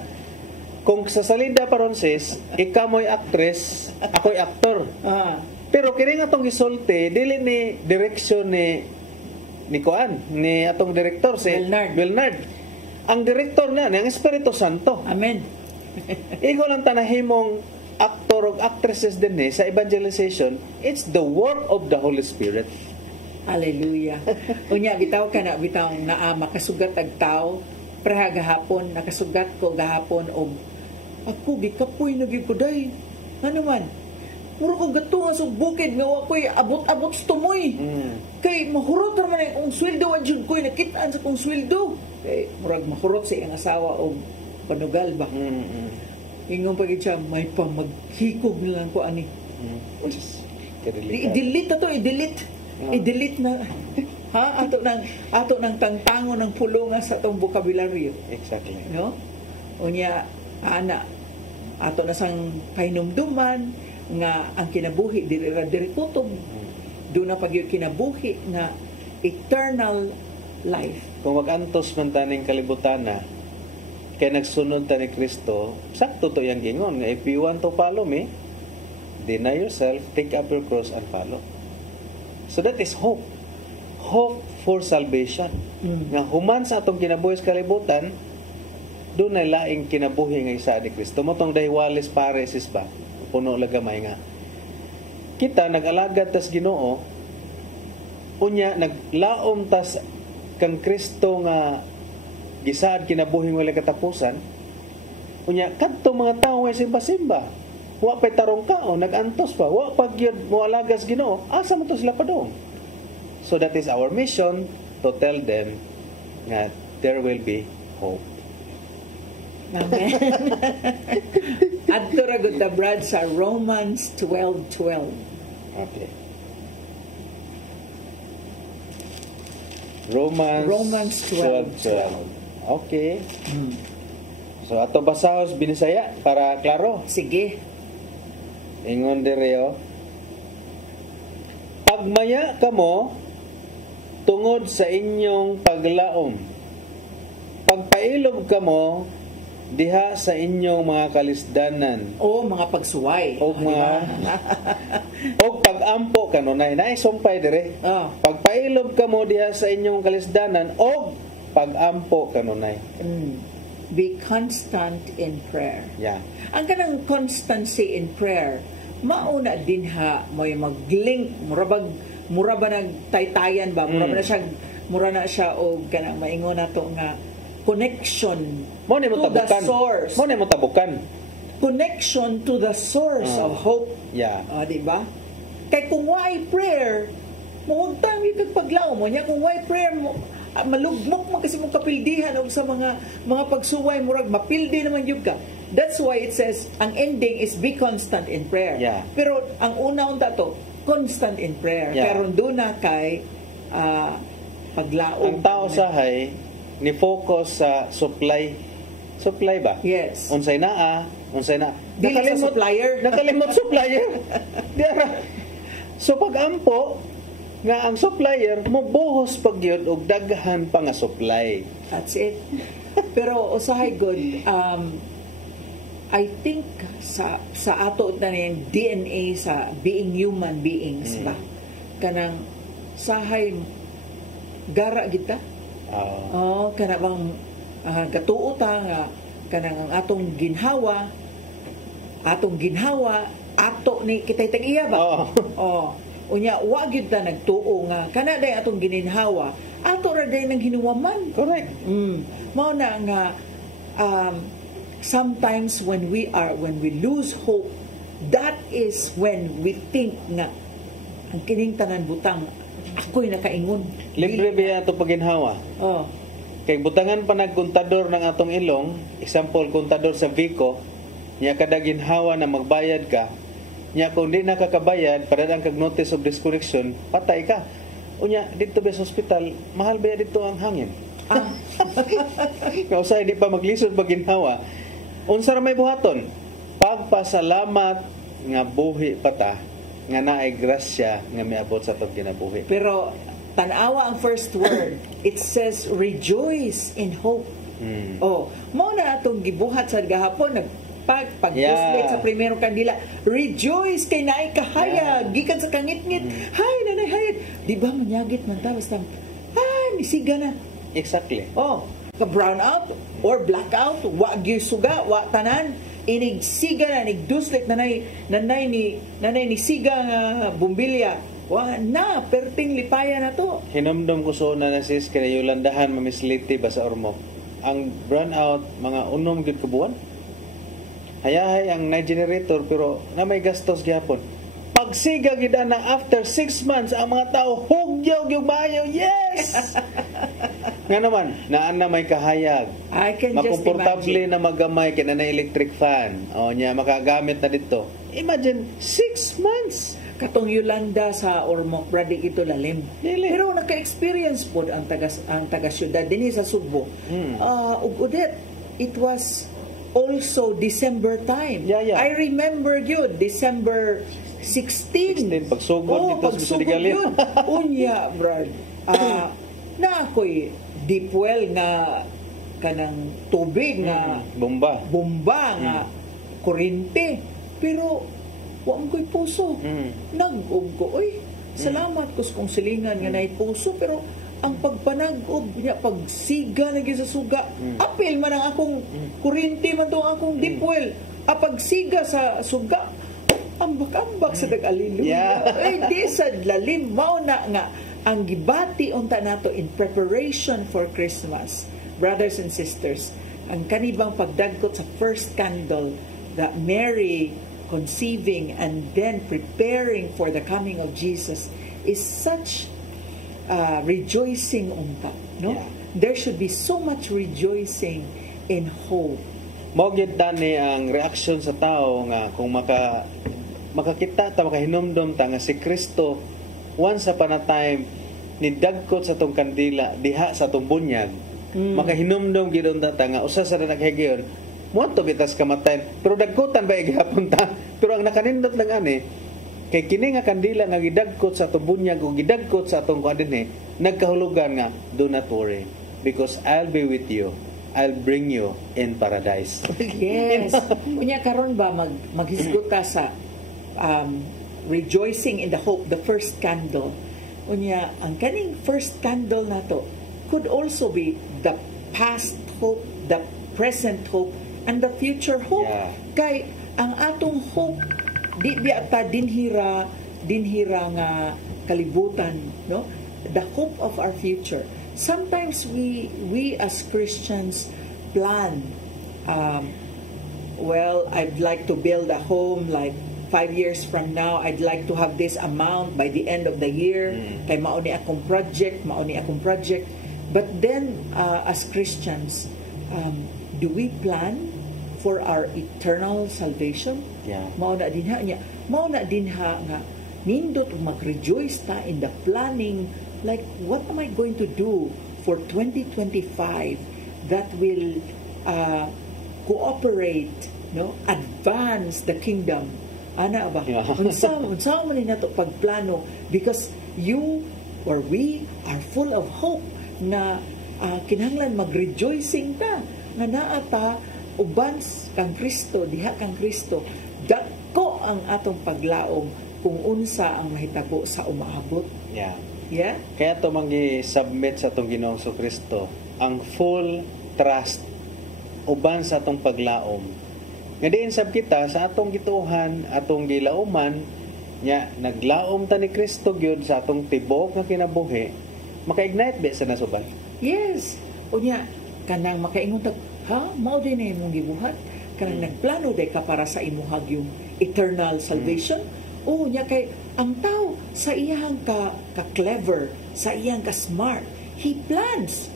kung sa salida paron sis, ikaw mo'y actress, ako'y aktor. Pero kining atong gisulti dili ni direksyon ni Kuan, ni atong direktor si Bernard. Ang direktor na ang Espiritu Santo. Amen. Igo lang tanahimong actor o actresses din sa evangelization. It's the work of the Holy Spirit. Hallelujah. Unya bitaw ka na bitaw na makasugat ag tao praha gahapon nakasugat ko gahapon og ako gikapoy na gyud ko day. Ano man? Muro ko gatunga sa bukid nga wa koy abot-abot sa tumoy. Kay mahurot ra man ang sweldo wa jud koy nakitaan sa kong sweldo. Kay murag mahurot sa iyang asawa og panugal ba. Ingon pa gid siya may pamaghikog na lang ko ani. I-delete to, i-delete na ato nang tangtangon ng pulunga sa tong vocabulary. Exactly. No? Unya ana ato na sang pahinumduman nga ang kinabuhi diri kutob. Do na pagyud kinabuhi nga eternal life. Kung mag-antos man taning kalibutan na kay nagsunod ta ni Kristo, sakto to yang gingon nga if you want to follow me, deny yourself, take up your cross and follow. So that is hope. Hope for salvation. Nga human sa atong kinabuhi sa kalibutan, doon ay laing kinabuhi nga isa ni Kristo. Motong dahiwalis paresis ba? Puno lagamay nga. Kita nag-alagad tas Ginoo, unya naglaom tas kang Kristo nga gisaad kinabuhi wala katapusan. Unya kadto mga tawo ay simba-simba. Wa pay tarong kao, nag-antos pa. Wa pag yun mo alagas Ginoo, asa mo to sila padong. So that is our mission to tell them that there will be hope. Amen. Adto ra gud ta Brad sa Romans 12:12. Okay. Romans 12:12. Okay. So ato basahos binisaya para klaro. Sige. Ingon direo. Pagmaya kamo tungod sa inyong paglaom. Pagpailob kamo diha sa inyong mga kalisdanan. O mga pagsuway. O mga o pagampo kanunay na sumpay dire. Pagpailob kamo diha sa inyong kalisdanan o pagampo kanunay. Be constant in prayer. Yeah. Ang kanang constancy in prayer, mauna din ha mo'y mag-link mura ba nagtaytayan ba? Mura na siya og kanang maingon nato nga connection to the source. Mo ni mo tabukan. Connection to the source of hope. Yeah. Di ba? Kay kung why prayer, huwag tayo yung paglaom mo niya. Kung why prayer mo, malugmok mo kasi mong kapildihan o sa mga pagsuway murag mapildi naman yun ka. That's why it says, ang ending is be constant in prayer. Yeah. Pero ang una-unta to, constant in prayer. Yeah. Pero doon na kay paglaom. Ang tao sahay ni focus sa supply ba? Yes. Unsay na. Nakalimot supplier. Nakalimot supplier. Diara. So pag-ampo nga ang supplier mo buhos pag yun og daghan pa nga supply. That's it. Pero usahay good, I think sa ato na yung DNA sa being human beings ba kanang sahay gara kita. Kana bang gatuo ta nga kanang ang atong ginhawa ato ni kitay tag-iya ba? Unya wa gyud ta nagtuo nga kana day atong gininhawa ato ra day nang hinuwaman. Correct. Mao na nga sometimes when we lose hope, that is when we think nga ang kining tanan butang ako'y nakaingon. Libre biya ato paginhawa. Kay butangan pa nagkontador ng atong ilong, example kontador sa Vico, niya kada ginhawa na magbayad ka. Nya kung di nakakabayad, padadang kag notice of disconnection, patay ka. Unya, dito ba sa hospital, mahal ba dito ang hangin? Kausay, di pa maglisod pag ginhawa. Unsa ra may buhaton? Pagpasalamat nga buhi pata, nga naay grasya nga miabot sa atong kinabuhi. Pero, tanawa ang first word. It says, rejoice in hope. Mao na atong gibuhat sa gahapon, pag-translate sa primerong kandila, rejoice kay naay kahayag gikan sa kangit-ngit. Hay nanay hayag, di ba manyagit man ta basta nisiga na. Exactly. Ka brown out or black out, wa gyud suga, wa tanan, inig siga na, inig duslit nanay ni siga nga bumbilya. Wa na perting lipaya na to. Hinumdum ko so na sis kay Yolandahan mamisliti ba sa Ormoc. Ang brown out mga unom gyud kabuan. Hayahay ang na-generator pero na may gastos gyapon. Pagsiga gid na after 6 months ang mga tao hugyaw gyud maayo. Yes. Nga naman naan na may kahayag. I can makomportable na magamay kay na electric fan. Nya makagamit na dito. Imagine 6 months. Katong Yolanda sa Ormoc brady ito lalim. Pero naka-experience pod ang taga syudad dinhi sa Sugbo. Ug udet it was also December time. I remember yun, December 16. Pagsugod dito sa Ligalia. Unya, Brad. Na ako'y deep well nga kanang tubig nga bomba nga kurente. Pero wa ko'y puso. Nag-ug ko, salamat ko kung silingan nga naay puso pero ang pagpanag-og niya, pagsiga na sa suga. Apil man ang akong kurinti man to ang akong deep well. Pagsiga sa suga, ambak-ambak sa dag-aliluya. Di sa lalim. Mao na nga, ang gibati unta nato in preparation for Christmas. Brothers and sisters, ang kanibang pagdagkot sa first candle, that Mary conceiving and then preparing for the coming of Jesus is such rejoicing unta, no? There should be so much rejoicing in hope Mao gyud ni ang reaksyon sa tao nga kung makakita ta, makahinumdom ta nga si Kristo once upon a time ni dagkot sa tong kandila diha sa tong bunyag. Makahinumdom gyud ta nga usa sa naghigayon mo to bitas kamatayon pero dagkotan ba gihapon ta. Pero ang nakanindot lang ani kay kini nga kandila nga gidagkot sa tong bunyag o gidagkot sa atong kuan nagkahulugan nga do not worry because I'll be with you. I'll bring you in paradise. Yes. Unya karon ba maghisgot ka sa rejoicing in the hope, the first candle. Unya ang kaning first candle nato could also be the past hope, the present hope, and the future hope. Yeah. Kay ang atong hope di ata dinhira nga kalibutan, no? The hope of our future. Sometimes we as Christians plan, well, I'd like to build a home like 5 years from now. I'd like to have this amount by the end of the year. Kay mauni akong project. But then, as Christians, do we plan for our eternal salvation? Yeah. Mao na dinha nga nindot mag-rejoice ta in the planning. Like, what am I going to do for 2025 that will cooperate, no, advance the kingdom? Ana ba? Unsa man ni nato pagplano because you or we are full of hope na kinahanglan mag-rejoicing ta nga naa ta uban kang Kristo, diha kang Kristo. Dako ang atong paglaom kung unsa ang mahitabo sa umaabot. Yeah. Yeah? Kaya ito mangi-submit sa itong Ginoong Kristo ang full trust uban sa atong paglaom. Nga diin sab kita sa atong gituhan, atong gilauman, nya naglaom ta ni Kristo gyud sa atong tibok nga kinabuhi, maka-ignite ba sa nasuban? Yes. Unya kanang makaingon ta, mao din na imong gibuhat. Kanang nagplano day ka para sa imuhag yung eternal salvation. Nya kay ang tao sa iyang ka-clever, sa iyang ka-smart, he plans.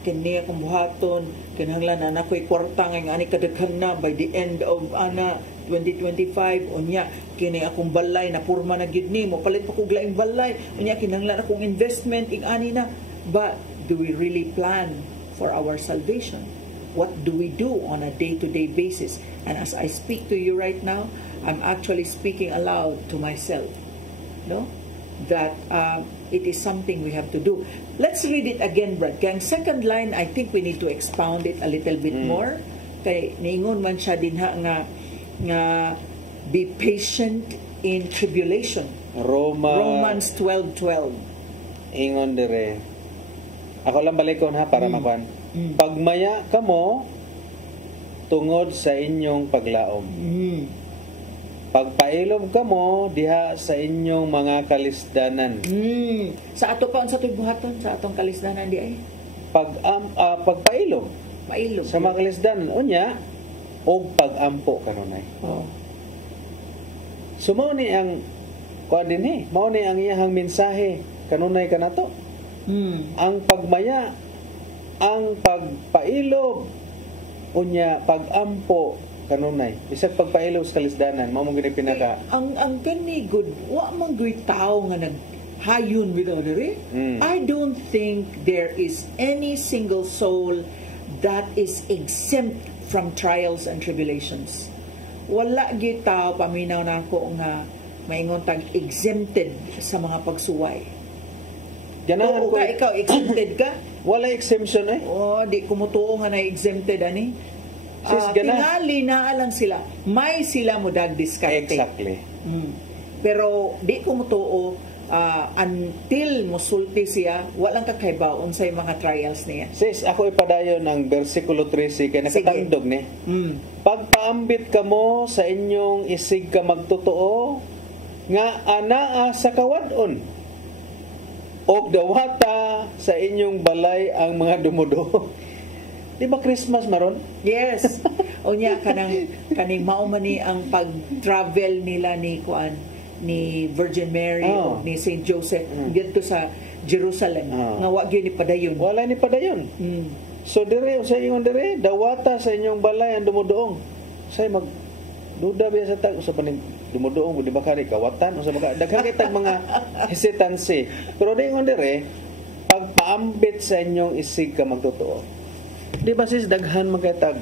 Kini akong buhaton, kinahanglan na ako'y kwarta nga ani kadaghan na by the end of 2025. Unya, kini akong balay na purma na gid ni mo palit pa kog laing balay. Unya, kinahanglan akong investment ing ani na. But do we really plan for our salvation? What do we do on a day-to-day basis? And as I speak to you right now, I'm actually speaking aloud to myself, no? That it is something we have to do. Let's read it again, Brad. Kaya ang second line, I think we need to expound it a little bit more. Kay niingon man siya dinha nga be patient in tribulation. Romans 12:12. Ingon dire. Ako lang balikon ha para makuan. Pagmaya kamo tungod sa inyong paglaom. Pagpailob kamo diha sa inyong mga kalisdanan. Sa ato pa sa buhaton sa atong kalisdanan di ay. Pagpailob. Pailog. Sa mga kalisdanan unya og pagampo kanunay. So mao ni ang kuan dinhi, mao ni ang iyang mensahe kanunay kanato. Ang pagmaya, ang pagpailob unya pagampo kanunay bisag pagpailaw sa kalisdanan mao mo gid pinaka ang kani good wa man gyud tawo nga naghayon bitaw diri. I don't think there is any single soul that is exempt from trials and tribulations. Wala gyud tawo paminaw nako nga maingon tag exempted sa mga pagsuway. Ganahan ko ikaw exempted ka? Wala exemption eh. Di kumutuo nga na exempted ani. Tingali na lang sila. May sila mo dag diskarte. Exactly. Pero di ko mutuo until musulti siya, walang kakaibaw unsay mga trials niya. Sis, ako ipadayon ng versikulo 13 kay nakatandog ni. Pagpaambit kamo sa inyong isig ka magtotoo nga anaa sa kawadon. Og dawata sa inyong balay ang mga dumudo. Di ba Christmas maron? Yes. O niya kaning mao man ni ang pag-travel nila ni ni Virgin Mary o ni Saint Joseph dito sa Jerusalem nga wa gyud ni padayon. Wala ni padayon. So dire sa ingon dire dawata sa inyong balay ang dumudoong. Say mag duda biya sa tag usa pa ni dumudoong di ba kari kawatan usa ba daghang kitag mga hesitancy. Pero ingon dire pagpaambit sa inyong isig ka magtotoo. Di ba sis daghan magkatag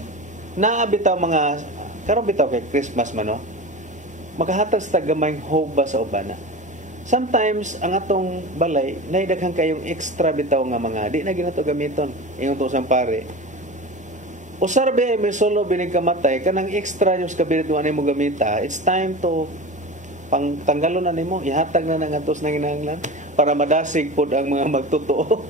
naa bitaw mga karon bitaw kay Christmas man no. Makahatag sa gamayng hope ba sa ubana. Sometimes ang atong balay naidaghang kayong extra bitaw nga mga di na ginato gamiton ingon to sang pare usar be may solo binig kamatay kanang extra yung kabinet mo mo gamita it's time to pang tanggalon na nimo ihatag na nang atos na kinahanglan para madasig pod ang mga magtotoo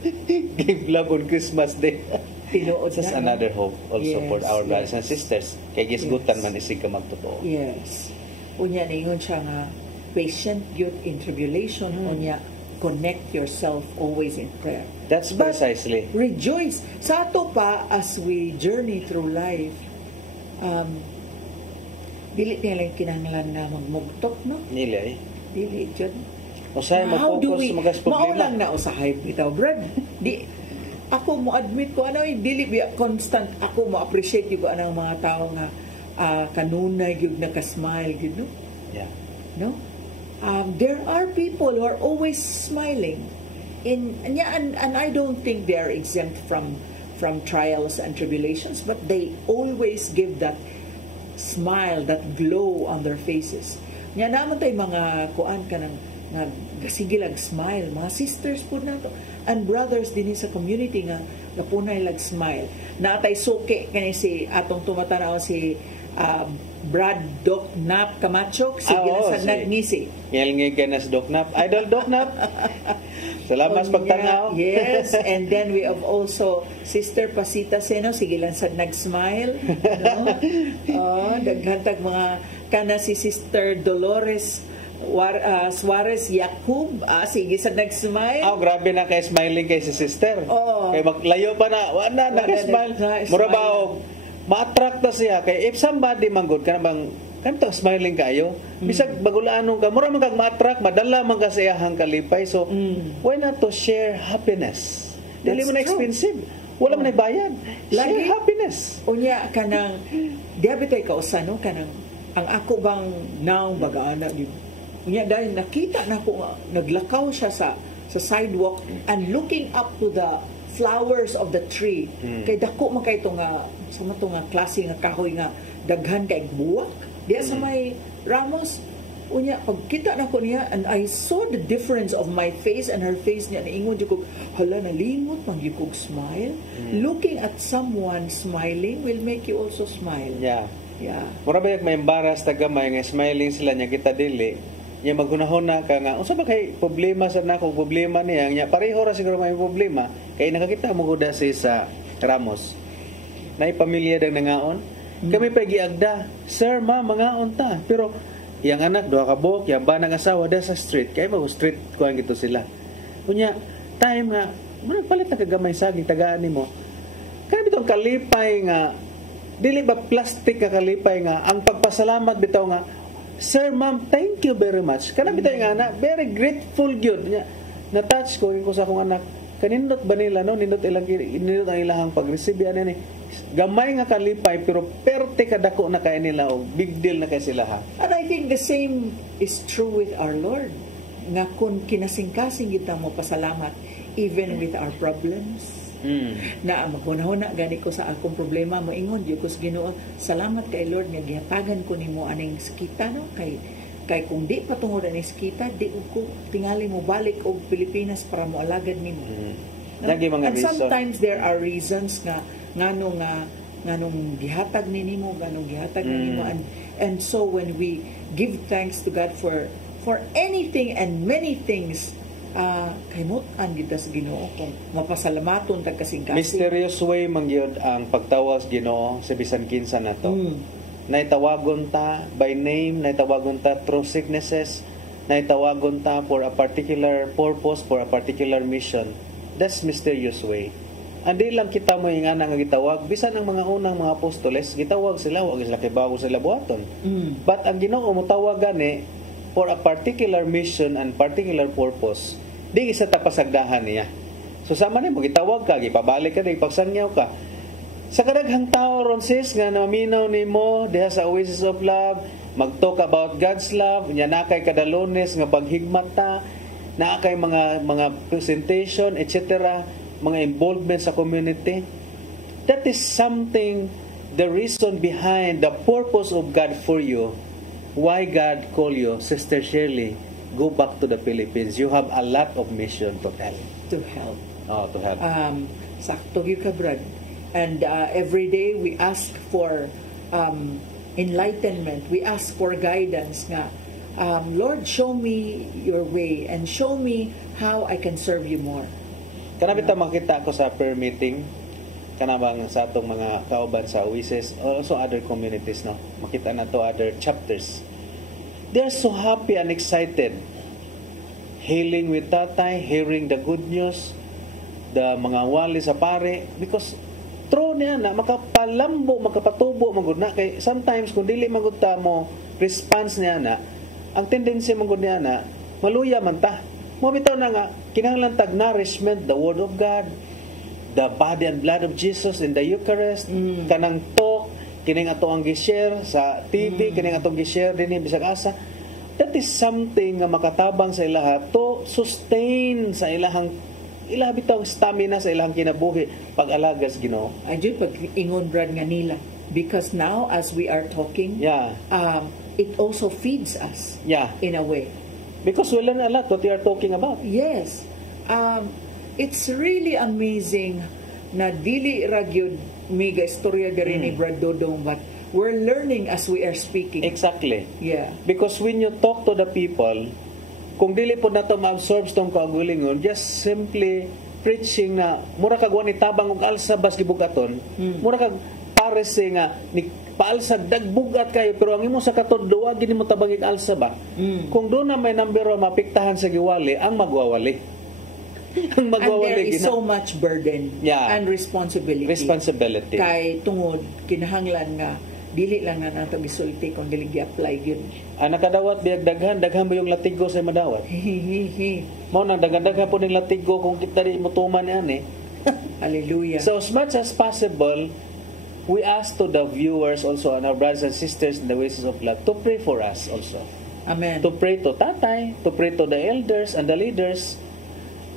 give love on Christmas Day. Tinuod That's another hope also for our brothers and sisters kay gisgutan man isig ka magtotoo. Yes, unya ningon siya nga patient youth in tribulation unya connect yourself always in prayer. That's precisely. Rejoice sa ato pa as we journey through life. Dili nila kinahanglan na magmugtok no? Dili jud. Usahay mag-focus magas problema. Mao lang na usahay bitaw Brad. Di ako mo admit ko dili biya constant ako mo appreciate gyud anang mga tao nga kanunay gyud naka-smile gyud no? Yeah. No? There are people who are always smiling, and I don't think they are exempt from trials and tribulations, but they always give that smile, that glow on their faces. Nya naman tay mga kuan kanang nagasigilag smile, mga sisters po nato and brothers din sa community nga napunay lag smile. Natay suke kani si atong tumatanaw si Brad Doc Nap Camacho sige sa nagngisi. Ngelngi ganas Doc Nap. Idol Doc Nap. Salamat sa pagtanaw. Yes, and then we have also Sister Pasita Seno sige lang sa nag-smile, no? Daghantag mga kana si Sister Dolores Suarez Yakub sige sa nag-smile. Grabe na kay smiling kay si sister. Kay maglayo pa na wala nag-smile. Mura ba ma-attract na siya kay if somebody manggod ka bang kanto smiling kayo bisag bagulanong ka mura man kag ma-attract madala man ka sa iyang kalipay so why not to share happiness dili man expensive wala man bayad share happiness unya kanang diabete ka usa no kanang ang ako bang now baga-ana gyud unya dahil nakita na ko naglakaw siya sa sidewalk and looking up to the flowers of the tree kay dako man kay nga sa mato nga klase nga kahoy nga daghan kay buwak diya sa may ramos unya pagkita na ko niya and I saw the difference of my face and her face niya niingon jud ko hala nalimot man gyud kog smile looking at someone smiling will make you also smile. Yeah mura ba may embarrass tagamay nga smiling sila nya kita dili nya maghunahuna ka nga unsa ba kay problema sa nako problema niya nya pareho ra siguro may problema kay nakakita mo gud sa Ramos na pamilya dag nangaon kami pa giagda sir ma mangaon ta pero yang anak duha ka buok yang banang asawa da sa street kay mag street kuan gito sila unya time nga palit na kagamay saging tagaan nimo kay bitong kalipay nga dili ba plastic ka kalipay nga ang pagpasalamat bitaw nga sir ma'am thank you very much kana bitaw nga ana very grateful gyud nya na touch ko sa akong anak kanindot ba nila no nindot ang ilahang pag-receive ani gamay nga kalipay pero perte kadako na kay nila o big deal na kay sila ha. And I think the same is true with our Lord nga kun kinasingkasing kita mo pasalamat even with our problems na maghunahuna gani ko sa akong problema moingon jud ko sa Ginoo salamat kay Lord nga gihatagan ko nimo aning sakita no kay kung di patungod ani sakita di ko tingali mo balik og Pilipinas para mo alagad nimo. And sometimes there are reasons nga nganong gihatag nimo nganong gihatag nimo and so when we give thanks to God for anything and many things kaymutan gid sa Ginoo kung mapasalamaton tag kasing-kasing. Mysterious way mangyod ang pagtawas Ginoo sa bisan kinsa nato. Naitawagon ta by name, naitawagon ta through sicknesses, naitawagon ta for a particular purpose, for a particular mission. That's mysterious way. Andi lang kita mo nga nga gitawag bisan ang mga unang mga apostoles gitawag sila wag sila kay bago sila buhaton. But ang Ginoo mo tawag gani for a particular mission and particular purpose. Di isa ta pasagdahan niya. So sama nimo gitawag ka, gipabalik ka, ipagsangyaw ka. Sa kadaghang tao ron sis nga naminaw nimo diha sa Oasis of Love, mag-talk about God's love, nya na kay kada Lunes nga paghigmata, na kay mga presentation, etc., mga involvement sa community. That is something, the reason behind the purpose of God for you, why God call you, Sister Shirley, go back to the Philippines. You have a lot of mission to tell. To help. Oh, to help. Sakto gyud ka, Brad. And every day we ask for enlightenment. We ask for guidance nga. Lord, show me your way and show me how I can serve you more. Kanabita makita ko sa prayer meeting, kanabang sa atong mga kauban sa Oasis, also other communities, no? Makita na to other chapters. They're so happy and excited. Healing with tatay, hearing the good news, the mga wali sa pare, because true niya na makapalambo, makapatubo magud na kay sometimes kung dili magud ta mo response niya na, ang tendency magud niya na maluya man ta. Mo bitaw na nga kinahanglan tag nourishment, the word of God, the body and blood of Jesus in the Eucharist, kanang talk, kining ato ang gi-share sa TV, kining atong gi-share dinhi bisag asa. That is something nga makatabang sa ilaha to sustain sa ilahang bitaw stamina sa ilahang kinabuhi pag-alagas Ginoo. Adyo pag ingon Brad nga nila, because now as we are talking, it also feeds us in a way. Because we learn a lot what you are talking about. Yes. It's really amazing na dili ra gyud miga istorya diri ni Brad Dodong, but we're learning as we are speaking. Exactly. Yeah. Because when you talk to the people, kung dili po nato ma-absorb tong kaugalingon, just simply preaching na mura kag wani tabang og alsa bas gibugaton, mura kag pares nga ni paalsag dagbugat kayo pero ang imo sa katudlo gini mo tabang alsa ba. Kung do na may number mapiktahan sa giwali, ang magwawali. Ang magwawali. And there is so much burden and responsibility. Kay tungod kinahanglan nga dili lang na nato gisulti kung dili gi-apply gyud. Nakadawat biyag daghan ba yung latigo sa madawat? Mao nang daghan po ning latigo kung kita di mutuman ani. Hallelujah. So as much as possible, we ask to the viewers also and our brothers and sisters in the Oasis of Love to pray for us also. Amen. To pray to tatay, to pray to the elders and the leaders.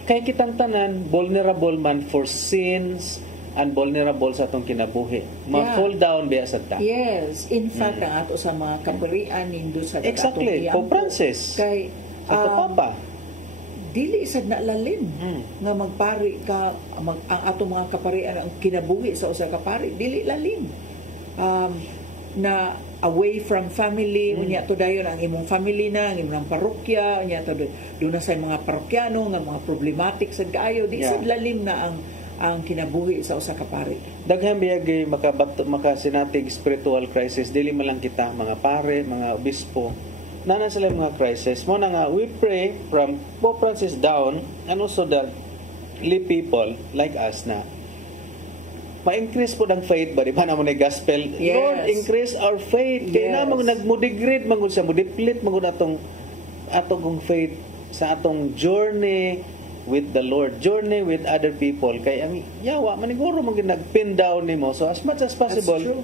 Kay kitang tanan vulnerable man for sins and vulnerable sa atong kinabuhi. Ma-fall down biya sa ta. Yes. In fact, ang ato sa mga kaparian nindo sa exactly. Pope Francis. Kay Papa. Dili sad na lalim nga magpari ka ang ato mga kaparian ang kinabuhi sa usa ka pari. Dili lalim. Na away from family, unya to dayon ang imong family na, ang imong parokya, unya to doon na sa mga parokyano nga mga problematic sa kaayo, di sad lalim na ang kinabuhi sa usa ka pari. Daghang biyag makasinatig spiritual crisis, dili man lang kita mga pare, mga obispo, nana sila mga crisis. Mo na nga we pray from Pope Francis down and also the lay people like us na ma-increase po ng faith ba? Di ba naman yung gospel? Yes. Lord, increase our faith. Kaya namang nagmudegrade, magod sa mudiplit, magod atong faith sa atong journey with the Lord, journey with other people. Kaya ang yawa, maniguro nag-pin down ni mo. So as much as possible,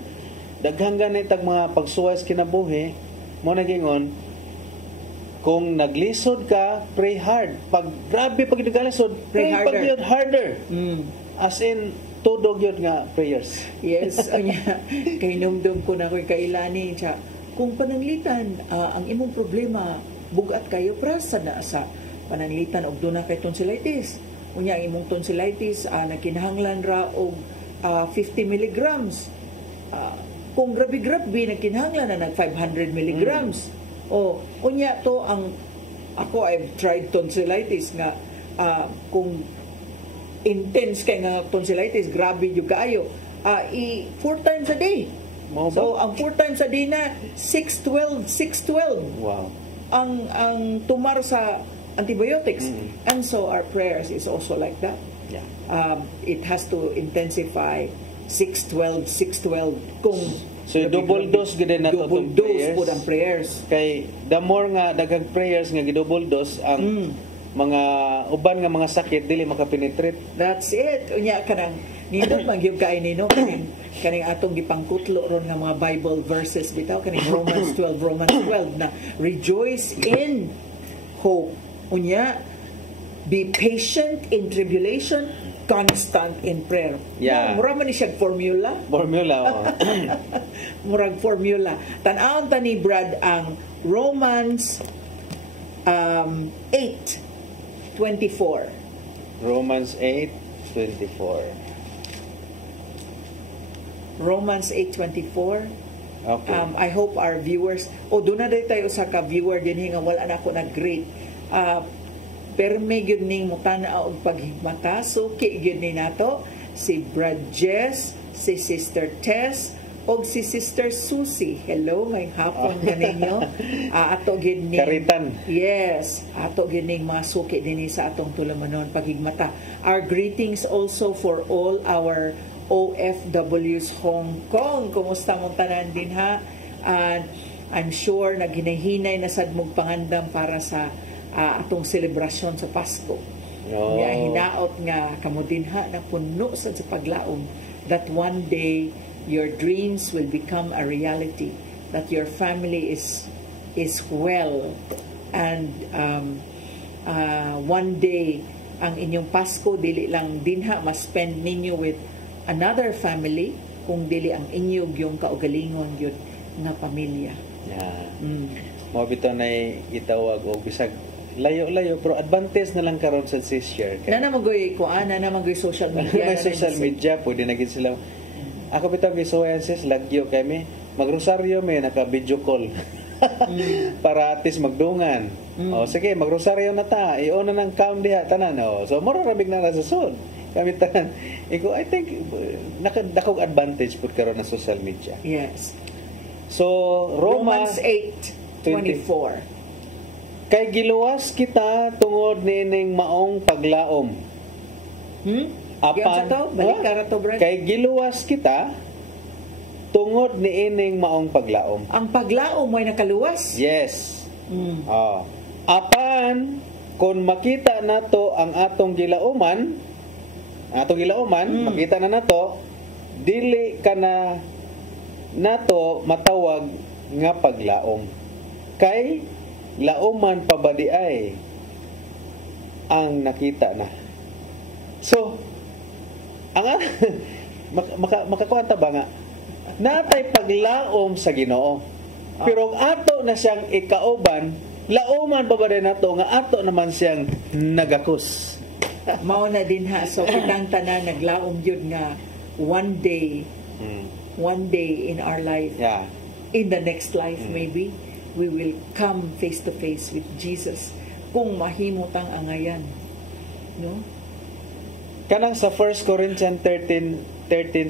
daghang ganit ang mga pagsuway sa kinabuhi, mo nagingon, kung naglisod ka, pray hard. Pag grabe pag nagalisod, pray harder. As in, tudog yun nga prayers. Yes. Kay numdum ko na ko'y kailani. Kung pananglitan, ang imong problema, bugat kayo, prasa na sa pananglitan og doon na kay tonsillitis. Unya, ang imong tonsillitis, nakinahanglan ra og 50 milligrams. Kung grabe-grabe, nakinahanglan na nag 500 milligrams. Unya to ako I've tried tonsillitis nga kung intense kay nga tonsillitis, grabe yung kaayo. 4 times a day. So, ang 4 times a day na, 6-12. Wow. Ang tumar sa antibiotics. And so, our prayers is also like that. Yeah. It has to intensify 6-12. Kung so, double dose gid na to double dose po ang prayers. Kay, the more nga daghang prayers nga gidouble dose, ang mga uban nga mga sakit dili makapenetrate. That's it. Unya kanang nindot magyud kay nino kaning atong gipangkutlo ron nga mga Bible verses bitaw kaning Romans 12 na rejoice in hope. Unya be patient in tribulation, constant in prayer. Yeah. Mura man ni siya formula. Murag formula. Tan-awon ta ni Brad ang Romans 8:24. Romans 8:24. Romans 8:24. Okay. I hope our viewers, doon na tayo sa ka-viewer din nga wala na ako nag-greet. Pero may yun ning mutana og paghigmata. So, kiigid ni nato si Brad Jess, si Sister Tess, o si Sister Susie. Hello, ngayong hapon nga ninyo. Ato gid ning Karitan. Yes, ato gid ning masuki dinhi sa atong tulamanon paghigmata. Our greetings also for all our OFWs Hong Kong. Kumusta mong tanan din ha? And I'm sure na ginahinay na sad mong pangandam para sa atong selebrasyon sa Pasko. Nga hinaot nga kamudinha na puno sa paglaom that one day your dreams will become a reality, that your family is well, and one day ang inyong Pasko dili lang dinha ma-spend ninyo with another family, kung dili ang inyong yung kaugalingon yun nga pamilya. Mo bitaw nay gitawag og bisag layo-layo pero advantage na lang karon sa share. Na magoy social media. May social media pwede na gid sila. Ako bitaw gisuwayan sis lagyo kami magrosaryo may naka video call. Para atis magdungan. Sige, magrosaryo na ta. I-on na ng cam diha tanan. So moro rabig na sa sud. Kami tanan. I think nakadakog advantage pud karon na social media. Yes. So Romans 8:24. Kay giluwas kita tungod nining maong paglaom. Apan kay giluwas kita tungod niining maong paglaom. Ang paglaom mo'y nakaluwas? Yes. Apan kung makita nato ang atong gilauman, makita na nato, dili ka na nato matawag nga paglaom. Kay lauman pabadiay ang nakita na. So, ang makakuanta ba nga natay paglaom sa Ginoo. Pero ato na siyang ikauban, lauman pabadiay nato nga ato naman siyang nagakos. Mao na din ha. So, kitang tanan naglaom yun nga one day in our life, in the next life maybe, we will come face to face with Jesus kung mahimutang angayan. No? Kanang sa 1 Corinthians 13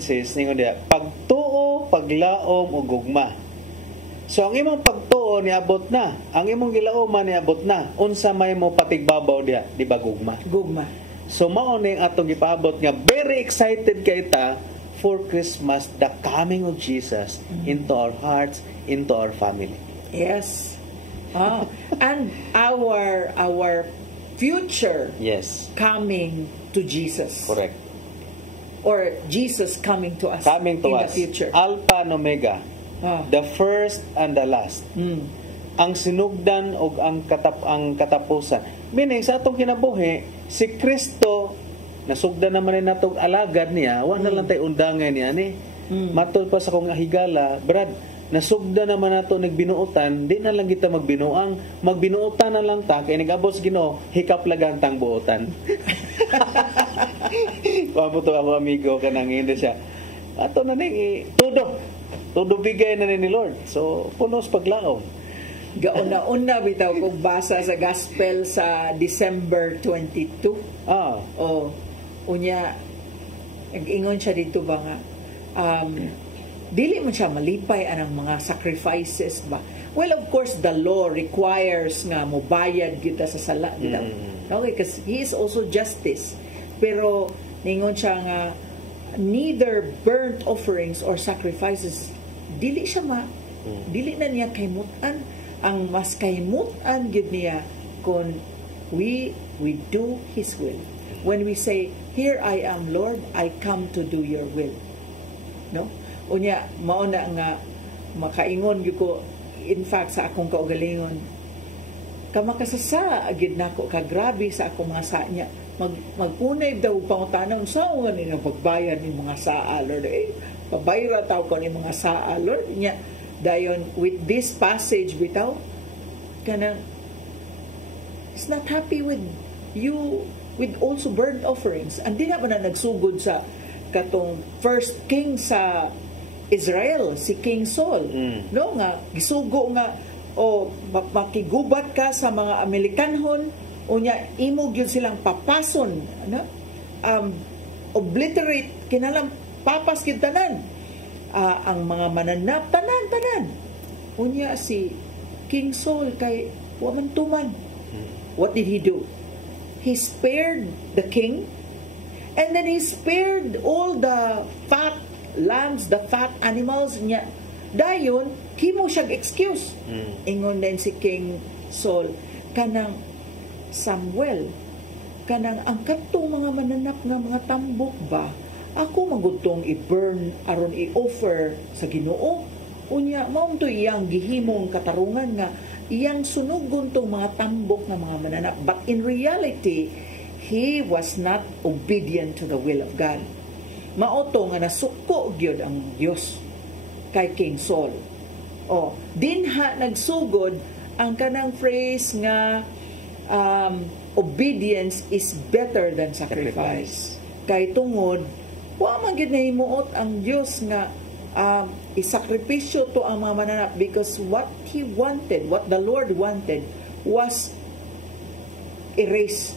says, ningon diya, pagtuo, paglaom, o gugma. So, ang imong pagtuo niabot na. Ang imong gilauman niabot na. Unsa may mo patigbabaw diya, di ba gugma? Gugma. So, mao ning atong gipaabot nga very excited kay ta for Christmas, the coming of Jesus into our hearts, into our family. Yes. And our future coming to Jesus. Correct. Or Jesus coming to us in the future. Alpha and Omega. The first and the last. Ang sinugdan o ang katapusan. Meaning sa atong kinabuhi, si Kristo nasugdan naman ni natong alagad niya, wa na lang tay undangan niya ni. Matod pa sa kong higala, Brad, nasugda naman nato nagbinuotan, di na lang kita magbinuotan na lang ta kay nagabos Ginoo hikap lagang tang buotan. Wapo to ako amigo kanang hindi siya. Ato na ning todo bigay na ni Lord. So punos paglaom. Gauna-una bitaw kung basa sa gospel sa December 22. Unya nag-ingon siya dito ba nga dili man siya malipay anang mga sacrifices ba. Well, of course, the law requires nga mobayad kita sa sala. Okay, because He is also justice. Pero, ningon siya nga, neither burnt offerings or sacrifices, dili na niya kaymutan. Ang mas kaymutan gid niya kung we do His will. When we say, "Here I am, Lord, I come to do your will." No? Unya, mao na nga makaingon gyud ko, in fact sa akong kaugalingon, kamakasasa agid nako ka grabe sa akong mga sa niya. Magpunay daw pangutanon sa nga nga pagbayad ni mga saa, Lord. Pabayra taw ko ni mga saa, Lord. Nya dayon with this passage bitaw kanang is not happy with you with also burnt offerings. Andi na ba na nagsugod sa katong first king sa Israel, si King Saul. No nga gisugo nga makigubat ka sa mga Amerikanhon, unya imo gyud silang papason, ano? Obliterate kinalang papas gyud tanan. Ang mga mananap tanan. Unya si King Saul kay wa man tuman. What did he do? He spared the king, and then he spared all the fat lambs, the fat animals niya. Dayon, himo siyang excuse. Ingon din si King Saul, kanang Samuel, kanang ang katong mga mananap nga mga tambok ba, ako magutong i-burn aron i-offer sa Ginoo. Unya, maong to iyang gihimong katarungan nga iyang sunugon tong mga tambok nga mga mananap. But in reality, he was not obedient to the will of God. Maoto nga nasuko gyud ang Dios kay King Saul. Dinha nagsugod ang kanang phrase nga obedience is better than sacrifice. Kay tungod wa man gyud nahimuot ang Dios nga isakripisyo to ang mga mananap, because what He wanted, what the Lord wanted was erase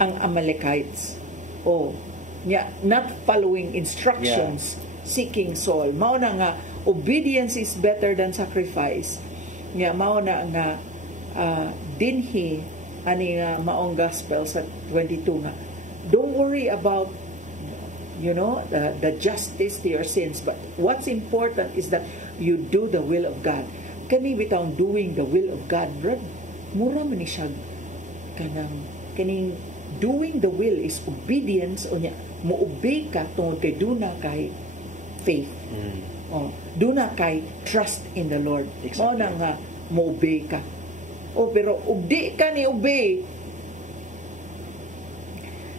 ang Amalekites. Not following instructions, seeking Saul. Mao na nga obedience is better than sacrifice. Mao na nga dinhi ani nga maong gospel sa 22 nga, don't worry about the justice to your sins, but what's important is that you do the will of God. Kani bitawng doing the will of God, brad, mura man ni siya kaning doing the will is obedience, o niya mo-obey ka tungod kay duna kay faith. Duna kay trust in the Lord. Mao na nga mo-obey ka. Pero ugdi ka ni obey,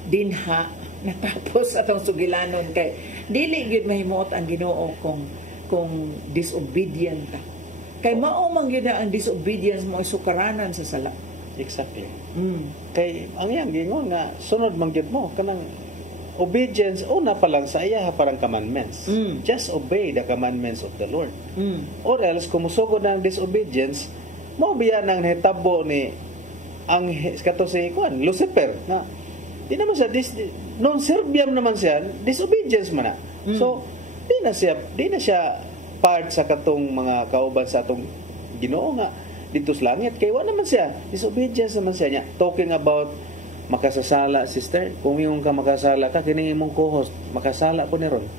dinha natapos atong sugilanon kay dili gyud mahimuot ang Ginoo kung disobedient ka. Kay mao man gyud ang disobedience mo sukaranan sa sala. Exactly. Kay ang yang gingon nga sunod man gyud mo kanang obedience una pa lang sa iya parang commandments. Just obey the commandments of the Lord. Or else kung musugod ng disobedience, mo biya nang hitabo ni ang kato si Lucifer na di naman siya non-serviam naman siya, disobedience man na. So di na siya part sa katong mga kauban sa atong Ginoo nga dito sa langit, kay wa naman siya disobedience naman siya. Talking about makasasala, sister, kung yung ka makasala ka kini imong co-host makasala po ni ron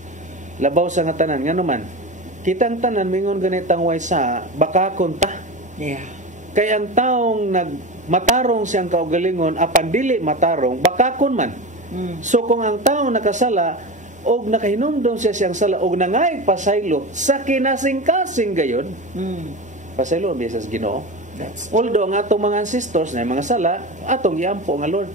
labaw sa nga tanan nga naman kitang tanan mingon ganitang waysa baka kunta. Kay ang taong matarong siyang kaugalingon apan dili matarong bakakon man. So kung ang taong nakasala og nakahinumdom siya siyang sala og nangay pasaylo sa kinasing-kasing gayon, pasaylo ang bisas Ginoo. Although ang atong mga ancestors na mga sala atong iampo nga Lord,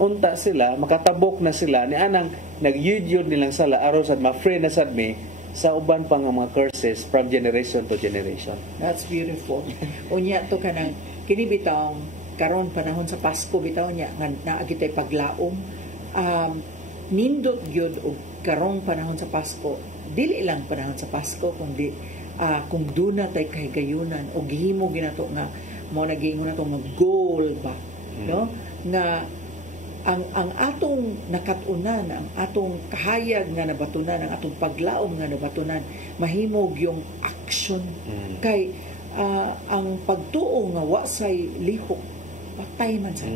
unta sila makatabok na sila ni anang nagyud nilang sala aron sad ma-free na sad me sa uban pa nga mga curses from generation to generation. That's beautiful. Unya to kanang kini bitaw karon panahon sa Pasko bitaw niya nga naagitay paglaom, nindot gyud og karong panahon sa Pasko, dili lang panahon sa Pasko kundi kung duna tay kahigayunan o gihimo ginato nga mo nagingon nato nga goal ba, no, nga ang atong nakatunan, ang atong kahayag nga nabatunan, ang atong paglaom nga nabatunan, mahimog yung action. Kay ang pagtuo nga wa say lihok, patay man sa.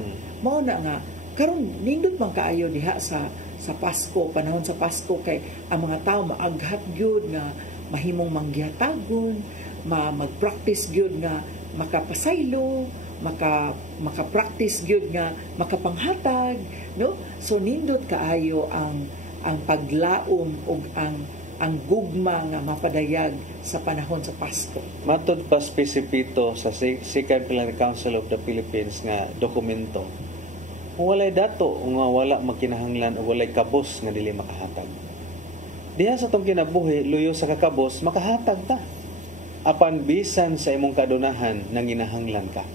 Mao na nga karon nindot man kaayo diha sa Pasko, panahon sa Pasko, kay ang mga tao maaghat gyud nga mahimong manggihatagon, mag-practice gyud nga makapasaylo, maka-practice gyud nga makapanghatag, no? So nindot kaayo ang paglaom ug ang gugma nga mapadayag sa panahon sa Pasko. Matod pa spesipito sa Second Plenary Council of the Philippines nga dokumento, kung walay dato nga wala makinahanglan o walay kabos nga dili makahatag. Diha sa tong kinabuhi, luyo sa kakabos, makahatag ta. Apan bisan sa imong kadunahan nang ginahanglan ka.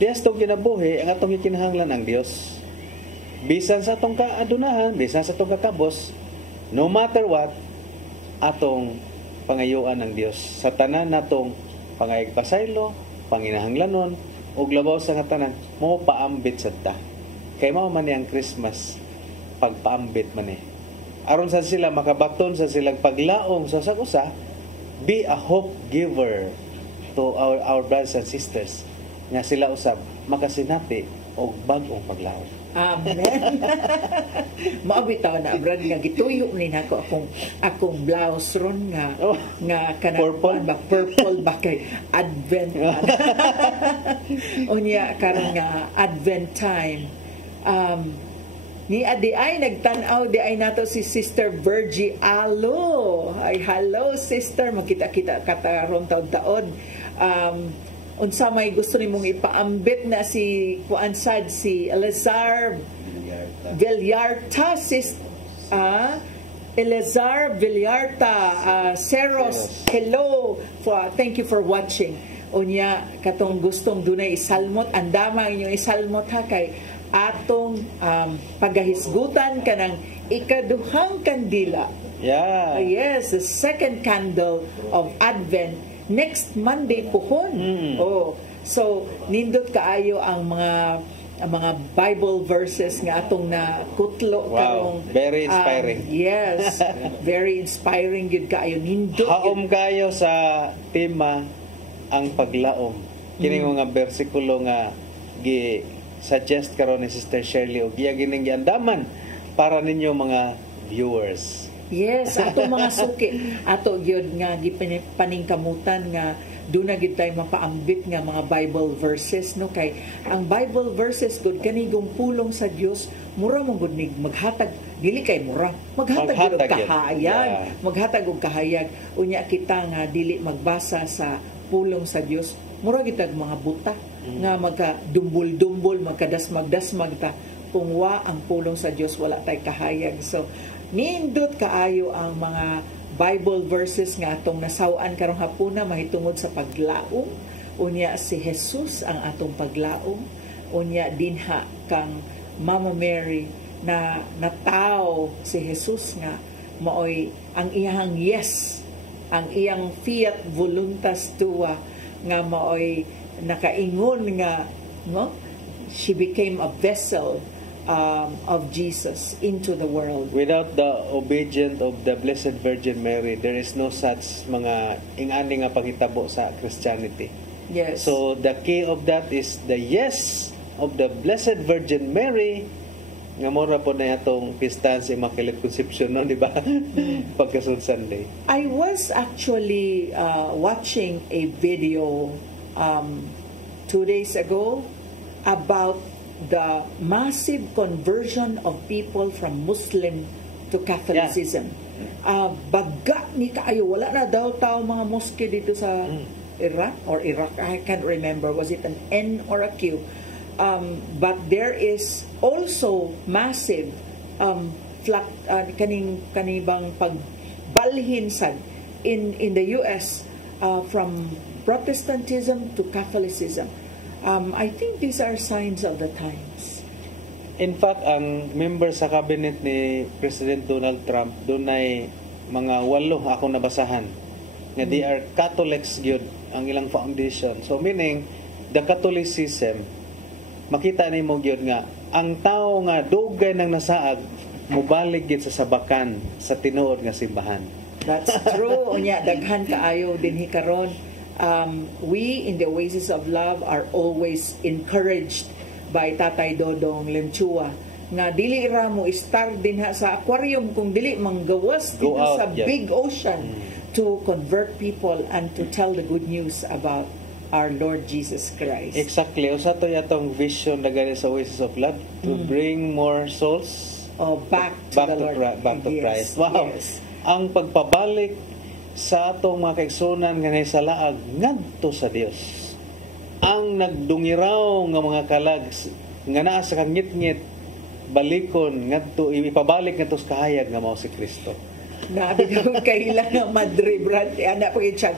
Diha sa tong kinabuhi, ang atong gikinahanglan ang Dios. Bisan sa atong kaadunahan, bisan sa atong kakabos, no matter what, atong pangayuan ng Dios sa tanan natong pangayagpasaylo, panginahanglanon ug labaw sa nga tanan mo paambit sad ta. Kay mao man ang Christmas pagpaambit man aron sa sila makabaton sa silang paglaom sa usa be a hope giver to our brothers and sisters nga sila usab makasinati og bag-ong paglaom. Amen. Maabitaw na brad nga gituyo ni nako akong blouse ron nga kanang purple ba kay Advent. Unya karon nga Advent time. Ni adi ay nagtan-aw di ay nato si Sister Virgie Alo. Ay hello sister, magkita-kita kataron taon-taon. Unsa may gusto nimong ipaambit na si kuansad si Elazar Villarta Elazar Villarta Seros, hello, thank you for watching. Unya katong gustong dunay isalmot, andama inyong isalmot ha kay atong pagahisgutan kanang ikaduhang kandila. Yeah. Yes, the second candle of Advent next Monday pohon. Oh, so nindot kaayo ang mga Bible verses nga atong na kutlo karong. Very inspiring. Yes, very inspiring gid kaayo nindot. Haom kayo sa tema ang paglaom. Kini nga bersikulo nga gi-suggest karon ni Sister Shirley og iya gining giandaman para ninyo mga viewers. Yes, ato mga suki, ato gyud nga gipaningkamutan nga doon na gid tayo mapaambit nga mga Bible verses, no? Kay ang Bible verses gud kani pulong sa Dios, mura mong gud maghatag, dili kay mura, maghatag og kahayag, maghatag og kahayag. Unya kita nga dili magbasa sa pulong sa Dios, mura gitag mga buta nga magkadumbol-dumbol, magkadasmag-dasmag ta. Kung wa ang pulong sa Dios, wala tay kahayag. So nindot kaayo ang mga Bible verses nga atong nasaw-an karong hapuna mahitungod sa paglaom. Unya si Jesus ang atong paglaom. Unya dinha kang Mama Mary na nataw si Jesus nga maoy ang iyang yes, ang iyang fiat voluntas tua nga maoy nakaingon nga no, she became a vessel of Jesus into the world. Without the obedience of the Blessed Virgin Mary, there is no such mga ingani nga pangitabo sa Christianity. Yes. So the key of that is the yes of the Blessed Virgin Mary nga mora po na itong pistahan sa Immaculate Conception, no, di ba? Pagkasunod Sunday. I was actually watching a video 2 days ago about the massive conversion of people from Muslim to Catholicism. Baga ni kaayo, wala na daw tao mga moske dito sa Iraq or Iraq, I can't remember, was it an N or a Q? But there is also massive kanibang pagbalhin sad in the US from Protestantism to Catholicism. I think these are signs of the times. In fact, ang member sa cabinet ni President Donald Trump, doon ay mga 8 ako nabasahan nga they are Catholics gyud ang ilang foundation. So meaning the Catholicism, makita nimo gyud nga ang tao nga dugay nang nasaag mubalik gyud sa sabakan sa tinuod nga simbahan. That's true. Unya daghan kaayo dinhi karon. We in the Oasis of Love are always encouraged by Tatay Dodong Lenchua nga dili ra mo star dinha sa aquarium kung dili manggawas dito sa big ocean to convert people and to tell the good news about our Lord Jesus Christ. Exactly. Usa to yatong vision na gani sa Oasis of Love to bring more souls Back to the Lord. Back to Yes, Christ. Wow. yes. Ang pagpabalik sa atong mga kaigsunan nga sa laag ngadto sa Dios. Ang nagdungiraw nga mga kalag nga naa sa kangit-ngit balikon ngadto ipabalik ngadto sa kahayag nga mao si Kristo. Nabi daw kailangan Madre Brad, anak ko itchag.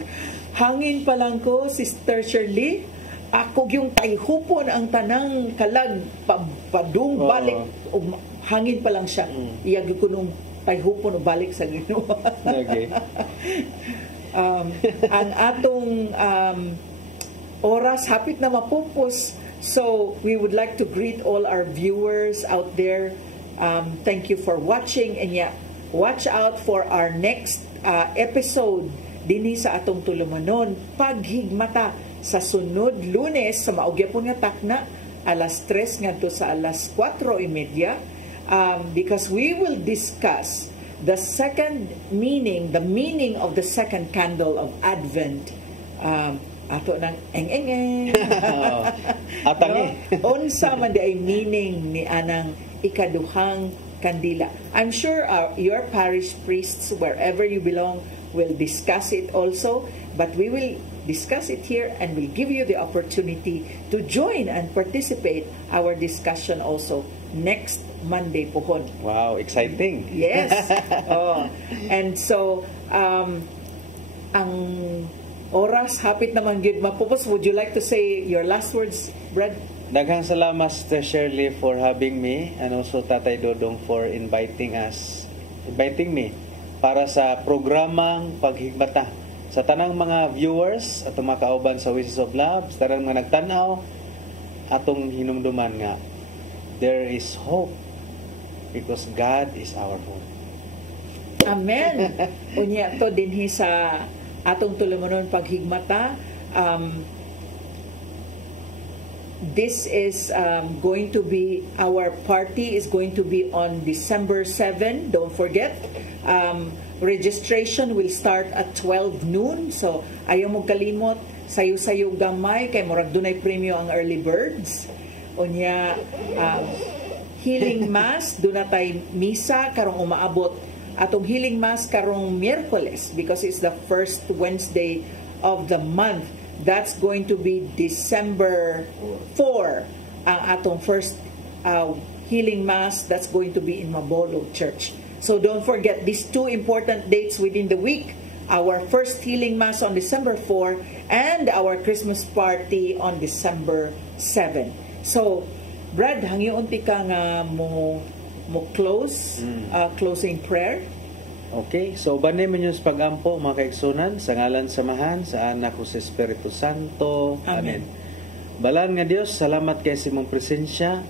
Hangin pa lang ko, Sister Shirley, ako yung tayhupon ang tanang kalag padung balik, hangin pa lang siya. Iyagi ko nung tayhupon o balik sa Ginoo. Okay. Ang atong oras hapit na mapupos. So we would like to greet all our viewers out there. Thank you for watching, and watch out for our next episode dinhi sa atong tulumanon, paghigmata sa sunod Lunes sa maugyapon nga takna alas 3 ngadto sa alas 4:30, because we will discuss the meaning of the second candle of Advent. Ato ng eng-eng-eng. Atangi. Unsa man di ay meaning ni anang ikaduhang kandila. I'm sure your parish priests, wherever you belong, will discuss it also, but we will discuss it here and we'll give you the opportunity to join and participate our discussion also next Monday pohon. Wow, exciting. Yes. And so ang oras hapit naman gyud mapupos. Would you like to say your last words, Brad? Daghang salamat, Sister Shirley, for having me, and also Tatay Dodong for inviting me para sa programang paghigmata sa tanang mga viewers at mga kauban sa Oasis of Love, sa tanang mga nagtanaw, atong hinumduman nga there is hope because God is our hope. Amen. Unya to dinhi sa atong tulumanon paghigmata. This is going to be, our party is going to be on December 7. Don't forget. Registration will start at 12 noon. So, ayaw mo kalimot, sayo-sayo gamay, kay murag dunay premyo ang early birds. Unya, healing mass, doon natay misa, karong umaabot. Atong healing mass karong Miyerkules, because it's the first Wednesday of the month. That's going to be December 4, ang atong first healing mass. That's going to be in Mabolo Church. So don't forget these two important dates within the week. Our first healing mass on December 4 and our Christmas party on December 7. So, Brad, hangyoon ti ka nga mo close, closing prayer. Okay, so banin mo sa pagampo mga kaigsunan sa ngalan samahan sa anak ko sa Espiritu Santo. Amen. Balan nga Dios, salamat kay sa imong presensya.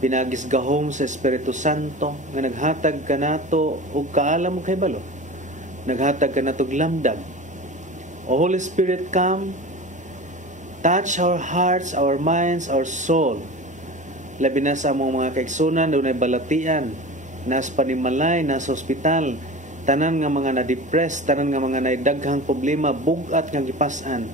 Pinagisgahom sa Espiritu Santo nga naghatag ka nato og kaalam kay balo. Naghatag ka nato og lamdag. O Holy Spirit, come, touch our hearts, our minds, our soul. Labi na sa among mga kaigsunan dunay balatian, nas panimalay, nas ospital, tanan nga mga na-depressed, tanan nga mga naidaghang problema, bugat nga gipas-an.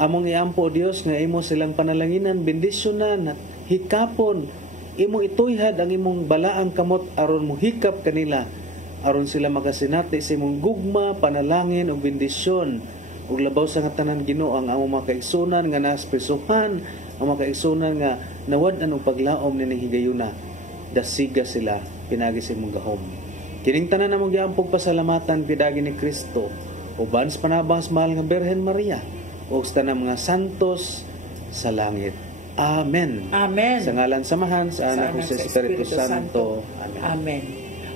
Among iampo o Dios nga imo silang panalanginan, bendisyonan at hikapon, imo ituyhad ang imong balaang kamot aron mo hikap kanila, aron sila makasinati sa imong gugma, panalangin ug bendisyon, ug labaw sa nga tanan Ginoo ang among mga kaigsunan nga naspresuhan, ang mga kaigsunan nga nawad-an og paglaom ni higayuna, dasiga sila pinagi sa imong gahom. Kining tanan namong giampog pasalamatan pidagi ni Kristo, uban sa panabang sa mahal nga Birhen Maria, ug sa tanang mga santos sa langit. Amen. Amen. Sa ngalan samahan sa anak ko sa Espiritu Santo. Amen. Amen.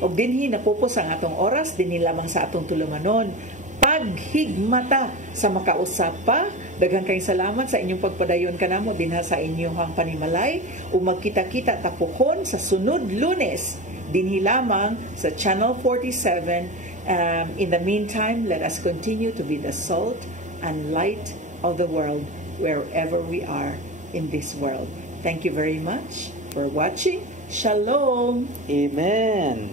Og dinhi napupos ang atong oras, dinhi lamang sa atong tulumanon, paghigmata sa makausap pa. Daghang kayong salamat sa inyong pagpadayon kanamo dinha sa inyong panimalay. O magkita-kita tapuhon sa sunod Lunes dinhi lamang sa Channel 47. In the meantime, let us continue to be the salt and light of the world wherever we are in this world. Thank you very much for watching. Shalom. Amen.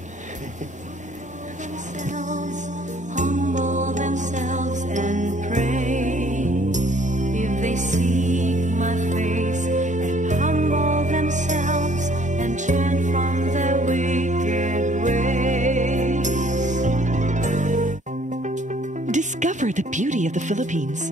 Humble themselves and pray. If they Discover the beauty of the Philippines.